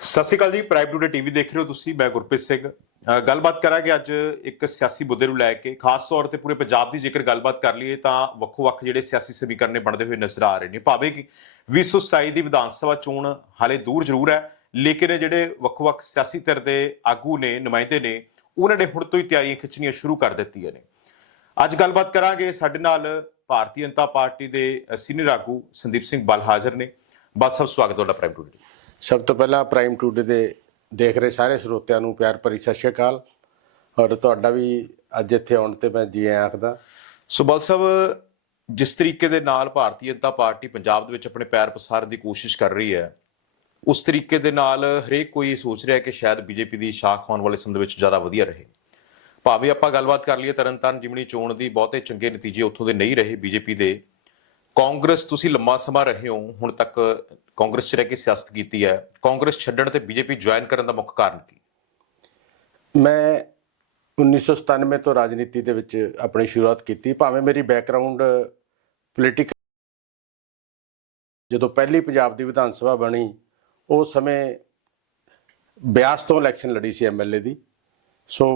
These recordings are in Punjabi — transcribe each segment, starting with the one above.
ਸਤਿ ਸ਼੍ਰੀ ਅਕਾਲ ਜੀ ਪ੍ਰਾਈਮ ਟੂਡੇ ਟੀਵੀ ਦੇਖ ਰਹੇ ਹੋ ਤੁਸੀਂ, ਮੈਂ ਗੁਰਪ੍ਰੀਤ ਸਿੰਘ। ਗੱਲਬਾਤ ਕਰਾਂਗੇ ਅੱਜ ਇੱਕ ਸਿਆਸੀ ਮੁੱਦੇ ਨੂੰ ਲੈ ਕੇ, ਖਾਸ ਤੌਰ ਤੇ ਪੂਰੇ ਪੰਜਾਬ ਦੀ ਜੇਕਰ ਗੱਲਬਾਤ ਕਰ ਲਈਏ ਤਾਂ ਵੱਖੋ-ਵੱਖ ਜਿਹੜੇ ਸਿਆਸੀ ਸਮੀਕਰਨ ਨੇ ਬਣਦੇ ਹੋਏ ਨਜ਼ਰ ਆ ਰਹੇ ਨੇ। ਭਾਵੇਂ ਕਿ 2027 ਦੀ ਵਿਧਾਨ ਸਭਾ ਚੋਣ ਹਾਲੇ ਦੂਰ ਜ਼ਰੂਰ ਹੈ, ਲੇਕਿਨ ਜਿਹੜੇ ਵੱਖੋ-ਵੱਖ ਸਿਆਸੀ ਧਿਰ ਦੇ ਆਗੂ ਨੇ, ਨੁਮਾਇੰਦੇ ਨੇ, ਉਹਨਾਂ ਨੇ ਹੁਣ ਤੋਂ ਹੀ ਤਿਆਰੀਆਂ ਖਿੱਚਣੀਆਂ ਸ਼ੁਰੂ ਕਰ ਦਿੱਤੀਆਂ ਨੇ। ਅੱਜ ਗੱਲਬਾਤ ਕਰਾਂਗੇ ਸਾਡੇ ਨਾਲ ਭਾਰਤੀ ਜਨਤਾ ਪਾਰਟੀ ਦੇ ਸੀਨੀਅਰ ਆਗੂ ਸੰਦੀਪ ਸਿੰਘ ਬਲ ਹਾਜ਼ਰ ਨੇ। ਬਾਤ ਸਭ ਸਵਾਗਤ ਤੁਹਾਡਾ ਪ੍ਰਾਈਮ ਟੂਡੇ ਸਭ ਤੋਂ ਪਹਿਲਾਂ ਪ੍ਰਾਈਮ ਟੂਡੇ ਦੇ ਦੇਖ ਰਹੇ ਸਾਰੇ ਸਰੋਤਿਆਂ ਨੂੰ ਪਿਆਰ ਭਰੀ ਸਤਿ ਸ਼੍ਰੀ ਅਕਾਲ। ਔਰ ਤੁਹਾਡਾ ਵੀ ਅੱਜ ਇੱਥੇ ਆਉਣ ਤੇ ਮੈਂ ਜੀ ਆਇਆਂ ਆਖਦਾ। ਸੁਬਲ ਸਾਹਿਬ, ਜਿਸ ਤਰੀਕੇ ਦੇ ਨਾਲ ਭਾਰਤੀ ਜਨਤਾ ਪਾਰਟੀ ਪੰਜਾਬ ਦੇ ਵਿੱਚ ਆਪਣੇ ਪੈਰ ਪਸਾਰਨ ਦੀ ਕੋਸ਼ਿਸ਼ ਕਰ ਰਹੀ ਹੈ, ਉਸ ਤਰੀਕੇ ਦੇ ਨਾਲ ਹਰੇਕ ਕੋਈ ਸੋਚ ਰਿਹਾ ਕਿ ਸ਼ਾਇਦ ਬੀਜੇਪੀ ਦੀ ਸ਼ਾਖ ਆਉਣ ਵਾਲੇ ਸਮੇਂ ਦੇ ਵਿੱਚ ਜ਼ਿਆਦਾ ਵਧੀਆ ਰਹੇ। ਭਾਵੇਂ ਆਪਾਂ ਗੱਲਬਾਤ ਕਰ ਲਈਏ ਤਰਨਤਾਰਨ ਜਿਮਣੀ ਚੋਣ ਦੀ, ਬਹੁਤੇ ਚੰਗੇ ਨਤੀਜੇ ਉੱਥੋਂ ਦੇ ਨਹੀਂ ਰਹੇ ਬੀਜੇਪੀ ਦੇ। ਕਾਂਗਰਸ, ਤੁਸੀਂ ਲੰਮਾ ਸਮਾਂ ਰਹੇ ਹੋ, ਹੁਣ ਤੱਕ ਕਾਂਗਰਸ 'ਚ ਰਹਿ ਕੇ ਸਿਆਸਤ ਕੀਤੀ ਹੈ। ਕਾਂਗਰਸ ਛੱਡਣ ਤੇ ਬੀਜੇਪੀ ਜੁਆਇਨ ਕਰਨ ਦਾ ਮੁੱਖ ਕਾਰਨ ਕੀ? ਮੈਂ 1997 ਤੋਂ ਰਾਜਨੀਤੀ ਦੇ ਵਿੱਚ ਆਪਣੀ ਸ਼ੁਰੂਆਤ ਕੀਤੀ। ਭਾਵੇਂ ਮੇਰੀ ਬੈਕਗ੍ਰਾਉਂਡ ਪੋਲੀਟੀਕਲ ਜਦੋਂ ਪਹਿਲੀ ਪੰਜਾਬ ਦੀ ਵਿਧਾਨ ਸਭਾ ਬਣੀ, ਉਸ ਸਮੇਂ ਬਿਆਸ ਤੋਂ ਇਲੈਕਸ਼ਨ ਲੜੀ ਸੀ ਐਮਐਲਏ ਦੀ। ਸੋ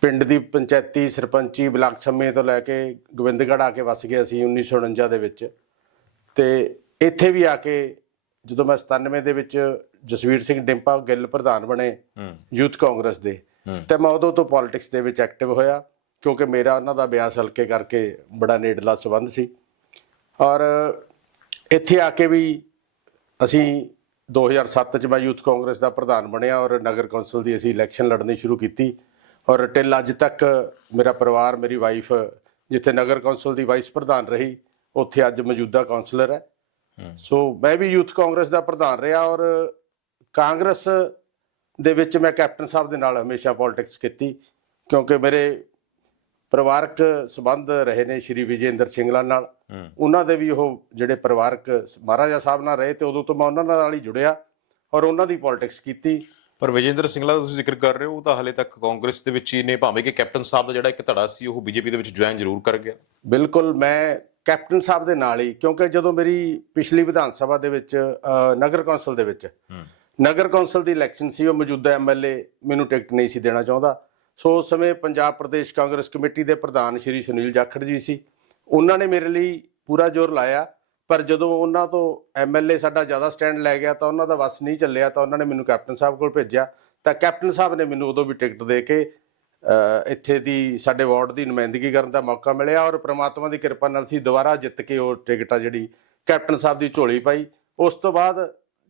ਪਿੰਡ ਦੀ ਪੰਚਾਇਤੀ ਸਰਪੰਚੀ ਬਲਾਕ ਸਮੇਂ ਤੋਂ ਲੈ ਕੇ ਗੋਬਿੰਦਗੜ੍ਹ ਆ ਕੇ ਵਸ ਗਿਆ ਸੀ 1949 ਦੇ ਵਿੱਚ। ਤੇ ਇੱਥੇ ਵੀ ਆ ਕੇ ਜਦੋਂ ਮੈਂ 97 ਦੇ ਵਿੱਚ ਜਸਵੀਰ ਸਿੰਘ ਡਿੰਪਾ ਗਿੱਲ ਪ੍ਰਧਾਨ ਬਣੇ ਯੂਥ ਕਾਂਗਰਸ ਦੇ ਤੇ ਮੈਂ ਉਦੋਂ ਤੋਂ ਪੋਲਿਟਿਕਸ ਦੇ ਵਿੱਚ ਐਕਟਿਵ ਹੋਇਆ ਕਿਉਂਕਿ ਮੇਰਾ ਉਹਨਾਂ ਦਾ ਬਿਆਸ ਹਲਕੇ ਕਰਕੇ ਬੜਾ ਨੇੜਲਾ ਸੰਬੰਧ ਸੀ। ਔਰ ਇੱਥੇ ਆ ਕੇ ਵੀ ਅਸੀਂ 2007 ਚ ਮੈਂ ਯੂਥ ਕਾਂਗਰਸ ਦਾ ਪ੍ਰਧਾਨ ਬਣਿਆ ਔਰ ਨਗਰ ਕੌਂਸਲ ਦੀ ਅਸੀਂ ਇਲੈਕਸ਼ਨ ਲੜਨੀ ਸ਼ੁਰੂ ਕੀਤੀ। ਔਰ ਟਿਲ ਅੱਜ ਤੱਕ ਮੇਰਾ ਪਰਿਵਾਰ ਮੇਰੀ ਵਾਈਫ ਜਿੱਥੇ ਨਗਰ ਕੌਂਸਲ ਦੀ ਵਾਈਸ ਪ੍ਰਧਾਨ ਰਹੀ ਉੱਥੇ ਅੱਜ ਮੌਜੂਦਾ ਕਾਉਂਸਲਰ ਹੈ। ਸੋ ਮੈਂ ਵੀ ਯੂਥ ਕਾਂਗਰਸ ਦਾ ਪ੍ਰਧਾਨ ਰਿਹਾ ਔਰ ਕਾਂਗਰਸ ਦੇ ਵਿੱਚ ਮੈਂ ਕੈਪਟਨ ਸਾਹਿਬ ਦੇ ਨਾਲ ਹਮੇਸ਼ਾ ਪੋਲਿਟਿਕਸ ਕੀਤੀ ਕਿਉਂਕਿ ਮੇਰੇ ਪਰਿਵਾਰਕ ਸਬੰਧ ਰਹੇ ਨੇ ਸ਼੍ਰੀ ਵਿਜੇਂਦਰ ਸਿੰਗਲਾ ਨਾਲ। ਉਹਨਾਂ ਦੇ ਵੀ ਉਹ ਜਿਹੜੇ ਪਰਿਵਾਰਕ ਮਹਾਰਾਜਾ ਸਾਹਿਬ ਨਾਲ ਰਹੇ ਤੇ ਉਦੋਂ ਤੋਂ ਮੈਂ ਉਹਨਾਂ ਨਾਲ ਹੀ ਜੁੜਿਆ ਔਰ ਉਹਨਾਂ ਦੀ ਪੋਲਿਟਿਕਸ ਕੀਤੀ। ਪਰ ਵਿਜੇਂਦਰ ਸਿੰਗਲਾ ਦਾ ਤੁਸੀਂ ਜ਼ਿਕਰ ਕਰ ਰਹੇ ਹੋ ਉਹ ਤਾਂ ਹਾਲੇ ਤੱਕ ਕਾਂਗਰਸ ਦੇ ਵਿੱਚ ਹੀ ਨੇ ਭਾਵੇਂ ਕਿ ਕੈਪਟਨ ਸਾਹਿਬ ਦਾ ਜਿਹੜਾ ਇੱਕ ਧੜਾ ਸੀ ਉਹ ਬੀਜੇਪੀ ਦੇ ਵਿੱਚ ਜੁਆਇਨ ਜ਼ਰੂਰ ਕਰ ਗਿਆ। ਬਿਲਕੁਲ ਮੈਂ ਕੈਪਟਨ ਸਾਹਿਬ ਦੇ ਨਾਲ ਹੀ ਕਿਉਂਕਿ ਜਦੋਂ ਮੇਰੀ ਪਿਛਲੀ ਵਿਧਾਨ ਸਭਾ ਦੇ ਵਿੱਚ ਨਗਰ ਕੌਂਸਲ ਦੇ ਵਿੱਚ ਨਗਰ ਕੌਂਸਲ ਦੀ ਇਲੈਕਸ਼ਨ ਸੀ ਉਹ ਮੌਜੂਦਾ ਐਮਐਲਏ ਮੈਨੂੰ ਟਿਕਟ ਨਹੀਂ ਸੀ ਦੇਣਾ ਚਾਹੁੰਦਾ। ਸੋ ਉਸ ਸਮੇਂ ਪੰਜਾਬ ਪ੍ਰਦੇਸ਼ ਕਾਂਗਰਸ ਕਮੇਟੀ ਦੇ ਪ੍ਰਧਾਨ ਸ਼੍ਰੀ ਸੁਨੀਲ ਜਾਖੜ ਜੀ ਸੀ। ਉਹਨਾਂ ਨੇ ਮੇਰੇ ਲਈ ਪੂਰਾ ਜ਼ੋਰ ਲਾਇਆ। ਪਰ ਜਦੋਂ ਉਹਨਾਂ ਤੋਂ ਐਮਐਲਏ ਸਾਡਾ ਜ਼ਿਆਦਾ ਸਟੈਂਡ ਲੈ ਗਿਆ ਤਾਂ ਉਹਨਾਂ ਦਾ ਵਸ ਨਹੀਂ ਚੱਲਿਆ, ਤਾਂ ਉਹਨਾਂ ਨੇ ਮੈਨੂੰ ਕੈਪਟਨ ਸਾਹਿਬ ਕੋਲ ਭੇਜਿਆ। ਤਾਂ ਕੈਪਟਨ ਸਾਹਿਬ ਨੇ ਮੈਨੂੰ ਉਦੋਂ ਵੀ ਟਿਕਟ ਦੇ ਕੇ ਇੱਥੇ ਦੀ ਸਾਡੇ ਵਾਰਡ ਦੀ ਨੁਮਾਇੰਦਗੀ ਕਰਨ ਦਾ ਮੌਕਾ ਮਿਲਿਆ ਔਰ ਪ੍ਰਮਾਤਮਾ ਦੀ ਕਿਰਪਾ ਨਾਲ ਅਸੀਂ ਦੁਬਾਰਾ ਜਿੱਤ ਕੇ ਉਹ ਟਿਕਟ ਆ ਜਿਹੜੀ ਕੈਪਟਨ ਸਾਹਿਬ ਦੀ ਝੋਲੀ ਪਾਈ। ਉਸ ਤੋਂ ਬਾਅਦ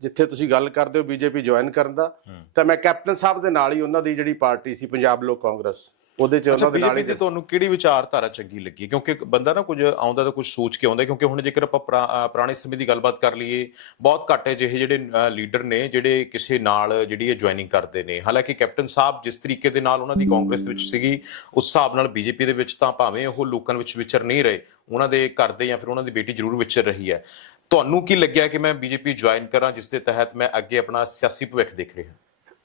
ਜਿੱਥੇ ਤੁਸੀਂ ਗੱਲ ਕਰਦੇ ਹੋ ਬੀਜੇਪੀ ਜੁਆਇਨ ਕਰਨ ਦਾ ਤਾਂ ਮੈਂ ਕੈਪਟਨ ਸਾਹਿਬ ਦੇ ਨਾਲ ਹੀ ਉਹਨਾਂ ਦੀ ਜਿਹੜੀ ਪਾਰਟੀ ਸੀ ਪੰਜਾਬ ਲੋਕ ਕਾਂਗਰਸ ਉਹਦੇ ਚ ਉਹਨਾਂ ਦੇ ਨਾਲ ਬੀਜੇਪੀ ਹੀ ਤੇ ਤੁਹਾਨੂੰ ਕਿਹੜੀ ਵਿਚਾਰਧਾਰਾ ਚੰਗੀ ਲੱਗੀ? ਕਿਉਂਕਿ ਬੰਦਾ ਨਾ ਕੁਝ ਆਉਂਦਾ ਤਾਂ ਕੁਝ ਸੋਚ ਕੇ ਆਉਂਦਾ ਕਿਉਂਕਿ ਹੁਣ ਜੇਕਰ ਆਪਾਂ ਪੁਰਾਣੇ ਸਮੇਂ ਦੀ ਗੱਲਬਾਤ ਕਰ ਲਈਏ ਬਹੁਤ ਘੱਟ ਜਿਹੇ ਜਿਹੜੇ ਲੀਡਰ ਨੇ ਜਿਹੜੇ ਕਿਸੇ ਨਾਲ ਜਿਹੜੀ ਇਹ ਜੁਆਇਨਿੰਗ ਕਰਦੇ ਨੇ। ਹਾਲਾਂਕਿ ਕੈਪਟਨ ਸਾਹਿਬ ਜਿਸ ਤਰੀਕੇ ਦੇ ਨਾਲ ਉਹਨਾਂ ਦੀ ਕਾਂਗਰਸ ਵਿੱਚ ਸੀਗੀ ਉਸ ਹਿਸਾਬ ਨਾਲ ਬੀਜੇਪੀ ਦੇ ਵਿੱਚ ਤਾਂ ਭਾਵੇਂ ਉਹ ਲੋਕਾਂ ਵਿੱਚ ਵਿਚਰ ਨਹੀਂ ਰਹੇ ਉਹਨਾਂ ਦੇ ਘਰ ਦੇ ਜਾਂ ਫਿਰ ਉਹਨਾਂ ਦੀ ਬੇਟੀ ਜ਼ਰੂਰ ਵਿਚਰ ਰਹੀ ਹੈ। ਤੁਹਾਨੂੰ ਕੀ ਲੱਗਿਆ ਕਿ ਮੈਂ ਬੀਜੇਪੀ ਜੁਆਇਨ ਕਰਾਂ ਜਿਸ ਦੇ ਤਹਿਤ ਮੈਂ ਅੱਗੇ ਆਪਣਾ ਸਿਆਸੀ ਭਵਿੱਖ ਦੇਖ ਰਿਹਾ?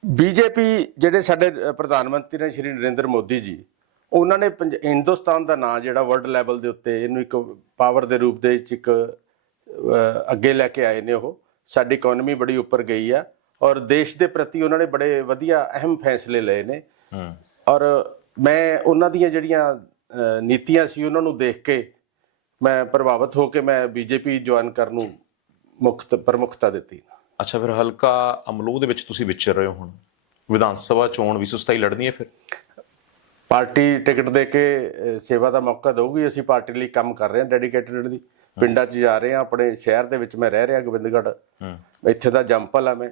ਬੀਜੇਪੀ ਜਿਹੜੇ ਸਾਡੇ ਪ੍ਰਧਾਨ ਮੰਤਰੀ ਨੇ ਸ਼੍ਰੀ ਨਰਿੰਦਰ ਮੋਦੀ ਜੀ ਉਹਨਾਂ ਨੇ ਪੰਜ- ਹਿੰਦੁਸਤਾਨ ਦਾ ਨਾਂ ਜਿਹੜਾ ਵਰਲਡ ਲੈਵਲ ਦੇ ਉੱਤੇ ਇਹਨੂੰ ਇੱਕ ਪਾਵਰ ਦੇ ਰੂਪ ਦੇ ਵਿੱਚ ਇੱਕ ਅੱਗੇ ਲੈ ਕੇ ਆਏ ਨੇ ਉਹ। ਸਾਡੀ ਇਕਨੋਮੀ ਬੜੀ ਉੱਪਰ ਗਈ ਆ ਔਰ ਦੇਸ਼ ਦੇ ਪ੍ਰਤੀ ਉਹਨਾਂ ਨੇ ਬੜੇ ਵਧੀਆ ਅਹਿਮ ਫੈਸਲੇ ਲਏ ਨੇ। ਹੂੰ। ਔਰ ਮੈਂ ਉਹਨਾਂ ਦੀਆਂ ਜਿਹੜੀਆਂ ਨੀਤੀਆਂ ਸੀ ਉਹਨਾਂ ਨੂੰ ਦੇਖ ਕੇ ਮੈਂ ਪ੍ਰਭਾਵਿਤ ਹੋ ਕੇ ਮੈਂ ਬੀਜੇਪੀ ਜੁਆਇਨ ਕਰਨ ਨੂੰ ਮੁੱਖ ਪ੍ਰਮੁੱਖਤਾ ਦਿੱਤੀ। ਅੱਛਾ ਫਿਰ ਹਲਕਾ ਅਮਲੂ ਦੇ ਵਿੱਚ ਤੁਸੀਂ ਵਿਚਰ ਰਹੇ ਹੋ ਹੁਣ। ਵਿਧਾਨ ਸਭਾ ਚੋਣ 2027 ਲੜਨੀ ਹੈ ਫਿਰ? ਪਾਰਟੀ ਟਿਕਟ ਦੇ ਕੇ ਸੇਵਾ ਦਾ ਮੌਕਾ ਦਊਗੀ ਅਸੀਂ ਪਾਰਟੀ ਲਈ ਕੰਮ ਕਰ ਰਹੇ ਹਾਂ ਡੈਡੀਕੇਟਡ ਦੀ। ਪਿੰਡਾਂ 'ਚ ਜਾ ਰਹੇ ਹਾਂ ਆਪਣੇ ਸ਼ਹਿਰ ਦੇ ਵਿੱਚ ਮੈਂ ਰਹਿ ਰਿਹਾ ਗੋਬਿੰਦਗੜ੍ਹ। ਇੱਥੇ ਦਾ ਜੰਪਲ ਆ ਮੈਂ।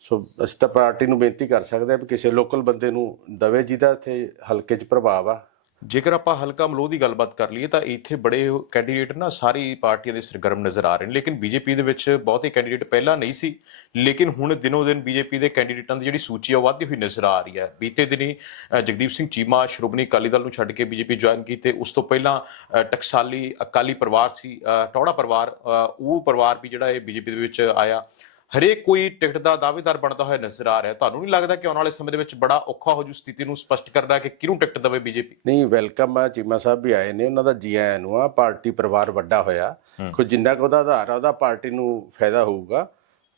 ਸੋ ਅਸੀਂ ਤਾਂ ਪਾਰਟੀ ਨੂੰ ਬੇਨਤੀ ਕਰ ਸਕਦੇ ਹਾਂ ਵੀ ਕਿਸੇ ਲੋਕਲ ਬੰਦੇ ਨੂੰ ਦਵੇ ਜਿਹਦਾ ਇੱਥੇ ਹਲਕੇ 'ਚ ਪ੍ਰਭਾਵ ਆ। ਜੇਕਰ ਆਪਾਂ ਹਲਕਾ ਮਲੋਹ ਦੀ ਗੱਲਬਾਤ ਕਰ ਲਈਏ ਤਾਂ ਇੱਥੇ ਬੜੇ ਕੈਂਡੀਡੇਟ ਨਾ ਸਾਰੀ ਪਾਰਟੀਆਂ ਦੇ ਸਰਗਰਮ ਨਜ਼ਰ ਆ ਰਹੇ ਨੇ, ਲੇਕਿਨ ਬੀਜੇਪੀ ਦੇ ਵਿੱਚ ਬਹੁਤੇ ਕੈਂਡੀਡੇਟ ਪਹਿਲਾਂ ਨਹੀਂ ਸੀ, ਲੇਕਿਨ ਹੁਣ ਦਿਨੋ ਦਿਨ ਬੀਜੇਪੀ ਦੇ ਕੈਂਡੀਡੇਟਾਂ ਦੀ ਜਿਹੜੀ ਸੂਚੀ ਆ ਉਹ ਵੱਧਦੀ ਹੋਈ ਨਜ਼ਰ ਆ ਰਹੀ ਹੈ। ਬੀਤੇ ਦਿਨੀ ਜਗਦੀਪ ਸਿੰਘ ਚੀਮਾ, ਸ਼੍ਰੋਮਣੀ ਅਕਾਲੀ ਦਲ ਨੂੰ ਛੱਡ ਕੇ ਬੀਜੇਪੀ ਜੁਆਇਨ ਕੀਤੀ, ਉਸ ਤੋਂ ਪਹਿਲਾਂ ਟਕਸਾਲੀ ਅਕਾਲੀ ਪਰਿਵਾਰ ਸੀ ਟੌੜਾ ਪਰਿਵਾਰ ਉਹ ਪਰਿਵਾਰ ਵੀ ਜਿਹੜਾ ਇਹ ਬੀਜੇਪੀ ਦੇ ਵਿੱਚ ਆਇਆ। ਹਰੇਕ ਕੋਈ ਟਿਕਟ ਦਾ ਦਾਅਵੇਦਾਰ ਬਣਦਾ ਹੋਇਆ ਨਜ਼ਰ ਆ ਰਿਹਾ। ਤੁਹਾਨੂੰ ਨਹੀਂ ਲੱਗਦਾ ਕਿ ਆਉਣ ਵਾਲੇ ਸਮੇਂ ਦੇ ਵਿੱਚ ਬੜਾ ਔਖਾ ਹੋ ਜੂ? ਸਥਿਤੀ ਨੂੰ ਸਪਸ਼ਟ ਕਰਨਾ ਕਿ ਕਿਹਨੂੰ ਟਿਕਟ ਦੇਵੇ ਬੀਜੇਪੀ? ਨਹੀਂ ਵੈਲਕਮ ਆ। ਚੀਮਾ ਸਾਹਿਬ ਵੀ ਆਏ ਨੇ ਉਹਨਾਂ ਦਾ ਜੀ ਆਇਆਂ ਨੂੰ ਆ। ਪਾਰਟੀ ਪਰਿਵਾਰ ਵੱਡਾ ਹੋਇਆ। ਕੋਈ ਜਿੰਨਾ ਕੁ ਉਹਦਾ ਆਧਾਰ ਆ ਉਹਦਾ ਪਾਰਟੀ ਨੂੰ ਫਾਇਦਾ ਹੋਊਗਾ।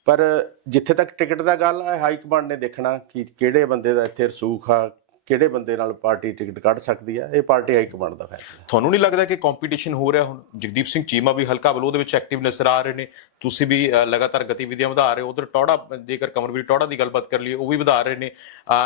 ਪਰ ਜਿੱਥੇ ਤੱਕ ਟਿਕਟ ਦਾ ਗੱਲ ਹੈ ਹਾਈ ਕਮਾਂਡ ਨੇ ਦੇਖਣਾ ਕਿ ਕਿਹੜੇ ਬੰਦੇ ਦਾ ਇੱਥੇ ਰਸੂਖ ਆ ਕਿਹੜੇ ਬੰਦੇ ਨਾਲ ਪਾਰਟੀ ਟਿਕਟ ਕੱਢ ਸਕਦੀ ਆ? ਇਹ ਪਾਰਟੀ ਹਾਈ ਕਮਾਂਡ ਦਾ ਫੈਸਲਾ ਤੁਹਾਨੂੰ ਨਹੀਂ ਲੱਗਦਾ ਕਿ ਕੰਪੀਟੀਸ਼ਨ ਹੋ ਰਿਹਾ ਹੁਣ? ਜਗਦੀਪ ਸਿੰਘ ਚੀਮਾ ਵੀ ਹਲਕਾ ਬਲੋ ਦੇ ਵਿੱਚ ਐਕਟਿਵ ਨਜ਼ਰ ਆ ਰਹੇ ਨੇ। ਤੁਸੀਂ ਵੀ ਲਗਾਤਾਰ ਗਤੀਵਿਧੀਆਂ ਵਧਾ ਰਹੇ ਹੋ। ਉਧਰ ਟੌੜਾ ਜੇਕਰ ਕਮਰਵੀਰ ਟੌੜਾ ਦੀ ਗੱਲਬਾਤ ਕਰ ਲਈਏ ਉਹ ਵੀ ਵਧਾ ਰਹੇ ਨੇ।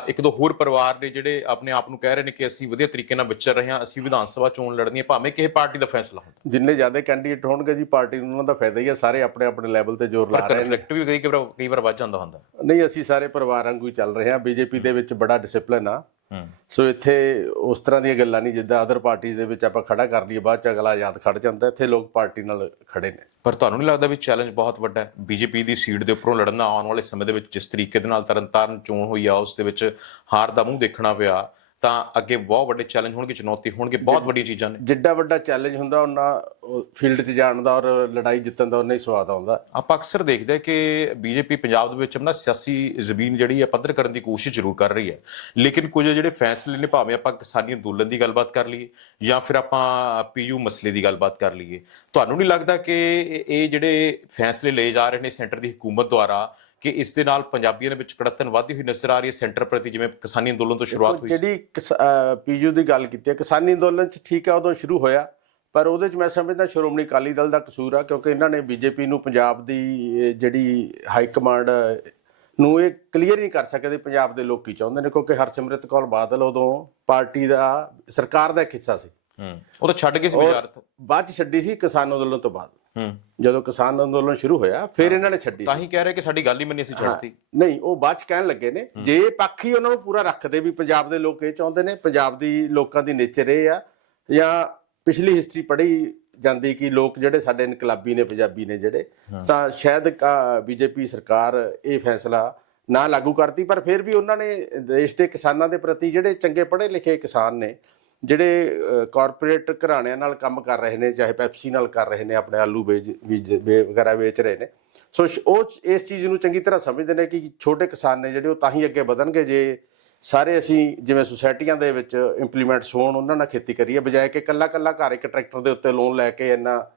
ਇੱਕ ਦੋ ਹੋਰ ਪਰਿਵਾਰ ਨੇ ਜਿਹੜੇ ਆਪਣੇ ਆਪ ਨੂੰ ਕਹਿ ਰਹੇ ਨੇ ਕਿ ਅਸੀਂ ਵਧੀਆ ਤਰੀਕੇ ਨਾਲ ਵਿਚਰ ਰਹੇ ਹਾਂ ਅਸੀਂ ਵਿਧਾਨ ਸਭਾ ਚੋਣ ਲੜਨੀ ਹੈ ਭਾਵੇਂ ਕਿਸੇ ਪਾਰਟੀ ਦਾ ਫੈਸਲਾ ਹੁੰਦਾ ਜਿੰਨੇ ਜ਼ਿਆਦਾ ਕੈਂਡੀਡੇਟ ਹੋਣਗੇ ਜੀ ਪਾਰਟੀ ਨੂੰ ਉਹਨਾਂ ਦਾ ਫਾਇਦਾ ਹੀ ਆ। ਸਾਰੇ ਆਪਣੇ ਆਪਣੇ ਲੈਵਲ ਤੇ ਜ਼ੋਰ ਲਾ ਰਹੇ ਨੇ। ਕਨਫਲਿਕਟ ਵੀ ਕਈ ਵਾਰ ਕਈ ਵਾਰ ਵੱਜ ਜਾਂਦਾ ਹੁੰਦਾ। ਨਹੀਂ ਅਸੀਂ ਸਾਰੇ ਪਰਿਵਾਰ ਵਾਂਗੂ ਹੀ ਚੱਲ ਰਹੇ ਹਾਂ। ਬੀਜੇਪੀ ਦੇ ਵਿੱਚ ਬੜਾ ਡਿਸਪਲਿਨ ਆ। ਹੂੰ ਸੋ ਇੱਥੇ ਉਸ ਤਰ੍ਹਾਂ ਦੀਆਂ ਗੱਲਾਂ ਨਹੀਂ ਜਿੱਦਾਂ ਅਦਰ ਪਾਰਟੀਆਂ ਦੇ ਵਿੱਚ ਆਪਾਂ ਖੜਾ ਕਰ ਲਈਏ ਬਾਅਦ ਚ ਅਗਲਾ ਯਾਦ ਖੜ ਜਾਂਦਾ ਇੱਥੇ ਲੋਕ ਪਾਰਟੀ ਨਾਲ ਖੜੇ ਨੇ। ਪਰ ਤੁਹਾਨੂੰ ਨਹੀਂ ਲੱਗਦਾ ਵੀ ਚੈਲੰਜ ਬਹੁਤ ਵੱਡਾ ਹੈ? ਬੀਜੇਪੀ ਦੀ ਸੀਟ ਦੇ ਉੱਪਰੋਂ ਲੜਨਾ ਆਉਣ ਵਾਲੇ ਸਮੇਂ ਦੇ ਵਿੱਚ ਜਿਸ ਤਰੀਕੇ ਦੇ ਨਾਲ ਤਰਨਤਾਰਨ ਚੋਣ ਹੋਈ ਆ ਉਸ ਦੇ ਵਿੱਚ ਹਾਰ ਦਾ ਮੂੰਹ ਦੇਖਣਾ ਪਿਆ ਤਾਂ ਅੱਗੇ ਬਹੁਤ ਵੱਡੇ ਚੈਲੰਜ ਹੋਣਗੇ ਚੁਣੌਤੀ ਹੋਣਗੇ ਬਹੁਤ ਵੱਡੀਆਂ ਚੀਜ਼ਾਂ ਨੇ। ਜਿੱਡਾ ਵੱਡਾ ਚੈਲੰਜ ਹੁੰਦਾ ਉਹਨਾਂ ਫੀਲਡ 'ਚ ਜਾਣ ਦਾ ਔਰ ਲੜਾਈ ਜਿੱਤਣ ਦਾ ਉਹਨਾਂ ਹੀ ਸਵਾਦ ਆਉਂਦਾ। ਆਪਾਂ ਅਕਸਰ ਦੇਖਦੇ ਕਿ ਬੀਜੇਪੀ ਪੰਜਾਬ ਦੇ ਵਿੱਚ ਨਾ ਸਿਆਸੀ ਜ਼ਮੀਨ ਜਿਹੜੀ ਹੈ ਪੱਧਰ ਕਰਨ ਦੀ ਕੋਸ਼ਿਸ਼ ਜ਼ਰੂਰ ਕਰ ਰਹੀ ਹੈ। ਲੇਕਿਨ ਕੁਝ ਜਿਹੜੇ ਫੈਸਲੇ ਨੇ ਭਾਵੇਂ ਆਪਾਂ ਕਿਸਾਨੀ ਅੰਦੋਲਨ ਦੀ ਗੱਲਬਾਤ ਕਰ ਲਈਏ ਜਾਂ ਫਿਰ ਆਪਾਂ ਪੀਯੂ ਮਸਲੇ ਦੀ ਗੱਲਬਾਤ ਕਰ ਲਈਏ ਤੁਹਾਨੂੰ ਨਹੀਂ ਲੱਗਦਾ ਕਿ ਇਹ ਜਿਹੜੇ ਫੈਸਲੇ ਲਏ ਜਾ ਰਹੇ ਨੇ ਸੈਂਟਰ ਦੀ ਹਕੂਮਤ ਦੁਆਰਾ ਕਿ ਇਸ ਦੇ ਨਾਲ ਪੰਜਾਬੀਆਂ ਦੇ ਵਿੱਚ ਕੜਤਨ ਵਧਦੀ ਹੋਈ ਨਜ਼ਰ ਆ ਰਹੀ ਹੈ ਸੈਂਟਰ ਪ੍ਰਤੀ ਜਿਵੇਂ ਕਿਸਾਨੀ ਅੰਦੋਲਨ ਤੋਂ ਸ਼ੁਰੂਆਤ ਹੋਈ ਜਿਹੜੀ ਪੀਯੂ ਦੀ ਗੱਲ ਕੀਤੀ ਹੈ ਕਿਸਾਨੀ ਅੰਦੋਲਨ 'ਚ ਠੀਕ ਆ ਉਦੋਂ ਸ਼ੁਰੂ ਹੋਇਆ ਪਰ ਉਹਦੇ 'ਚ ਮੈਂ ਸਮਝਦਾ ਸ਼੍ਰੋਮਣੀ ਅਕਾਲੀ ਦਲ ਦਾ ਕਸੂਰ ਆ ਕਿਉਂਕਿ ਇਹਨਾਂ ਨੇ ਬੀਜੇਪੀ ਨੂੰ ਪੰਜਾਬ ਦੀ ਜਿਹੜੀ ਹਾਈ ਕਮਾਂਡ ਨੂੰ ਇਹ ਕਲੀਅਰ ਨਹੀਂ ਕਰ ਸਕਦੇ ਪੰਜਾਬ ਦੇ ਲੋਕ ਕੀ ਚਾਹੁੰਦੇ ਨੇ ਕਿਉਂਕਿ ਹਰਸਿਮਰਤ ਕੌਰ ਬਾਦਲ ਉਦੋਂ ਪਾਰਟੀ ਦਾ ਸਰਕਾਰ ਦਾ ਇੱਕ ਹਿੱਸਾ ਸੀ। ਹੂੰ ਉਹ ਤਾਂ ਛੱਡ ਗਏ ਸੀ ਵਜ਼ਾਰਤ ਬਾਅਦ 'ਚ ਛੱਡੀ ਸੀ ਕਿਸਾਨ ਅੰਦੋਲਨ ਤੋਂ ਬਾਅਦ। ਹੂੰ ਜਦੋਂ ਕਿਸਾਨ ਅੰਦੋਲਨ ਸ਼ੁਰੂ ਹੋਇਆ ਫਿਰ ਇਹਨਾਂ ਨੇ ਛੱਡੀ ਤਾਂ ਹੀ ਕਹਿ ਰਹੇ ਕਿ ਸਾਡੀ ਗੱਲ ਹੀ ਮੰਨੀ ਅਸੀਂ ਛੱਡਤੀ। ਨਹੀਂ ਉਹ ਬਾਅਦ ਚ ਕਹਿਣ ਲੱਗੇ ਨੇ ਜੇ ਪੱਖ ਹੀ ਉਹਨਾਂ ਨੂੰ ਪੂਰਾ ਰੱਖਦੇ ਵੀ ਪੰਜਾਬ ਦੇ ਲੋਕ ਇਹ ਚਾਹੁੰਦੇ ਨੇ ਪੰਜਾਬ ਦੀ ਲੋਕਾਂ ਦੀ ਨੇਚਰ ਇਹ ਆ ਜਾਂ ਪਿਛਲੀ ਹਿਸਟਰੀ ਪੜ੍ਹੀ ਜਾਂਦੀ ਕਿ ਲੋਕ ਜਿਹੜੇ ਸਾਡੇ ਇਨਕਲਾਬੀ ਨੇ ਪੰਜਾਬੀ ਨੇ ਜਿਹੜੇ ਤਾਂ ਸ਼ਾਇਦ ਬੀਜੇਪੀ ਸਰਕਾਰ ਇਹ ਫੈਸਲਾ ਨਾ ਲਾਗੂ ਕਰਦੀ ਪਰ ਫਿਰ ਵੀ ਉਹਨਾਂ ਨੇ ਦੇਸ਼ ਦੇ ਕਿਸਾਨਾਂ ਦੇ ਪ੍ਰਤੀ ਜਿਹੜੇ ਚੰਗੇ ਪੜ੍ਹੇ ਲਿਖੇ ਕਿਸਾਨ ਨੇ ਜਿਹੜੇ ਕਾਰਪੋਰੇਟ ਘਰਾਣਿਆਂ ਨਾਲ ਕੰਮ ਕਰ ਰਹੇ ਨੇ, ਚਾਹੇ ਪੈਪਸੀ ਨਾਲ ਕਰ ਰਹੇ ਨੇ, ਆਪਣੇ ਆਲੂ ਬੀਜ ਬੀਜ ਵੇ- ਵਗੈਰਾ ਵੇਚ ਰਹੇ ਨੇ। ਸੋ ਉਹ ਇਸ ਚੀਜ਼ ਨੂੰ ਚੰਗੀ ਤਰ੍ਹਾਂ ਸਮਝਦੇ ਨੇ ਕਿ ਛੋਟੇ ਕਿਸਾਨ ਨੇ ਜਿਹੜੇ ਉਹ ਤਾਂ ਹੀ ਅੱਗੇ ਵਧਣਗੇ ਜੇ ਸਾਰੇ ਅਸੀਂ ਜਿਵੇਂ ਸੁਸਾਇਟੀਆਂ ਦੇ ਵਿੱਚ ਇੰਪਲੀਮੈਂਟਸ ਹੋਣ, ਉਹਨਾਂ ਨਾਲ ਖੇਤੀ ਕਰੀਏ, ਬਜਾਏ ਕਿ ਕੱਲਾ ਕੱਲਾ ਘਰ ਇੱਕ ਟਰੈਕਟਰ ਦੇ ਉੱਤੇ ਲੋਨ ਲੈ ਕੇ ਇੰਨਾ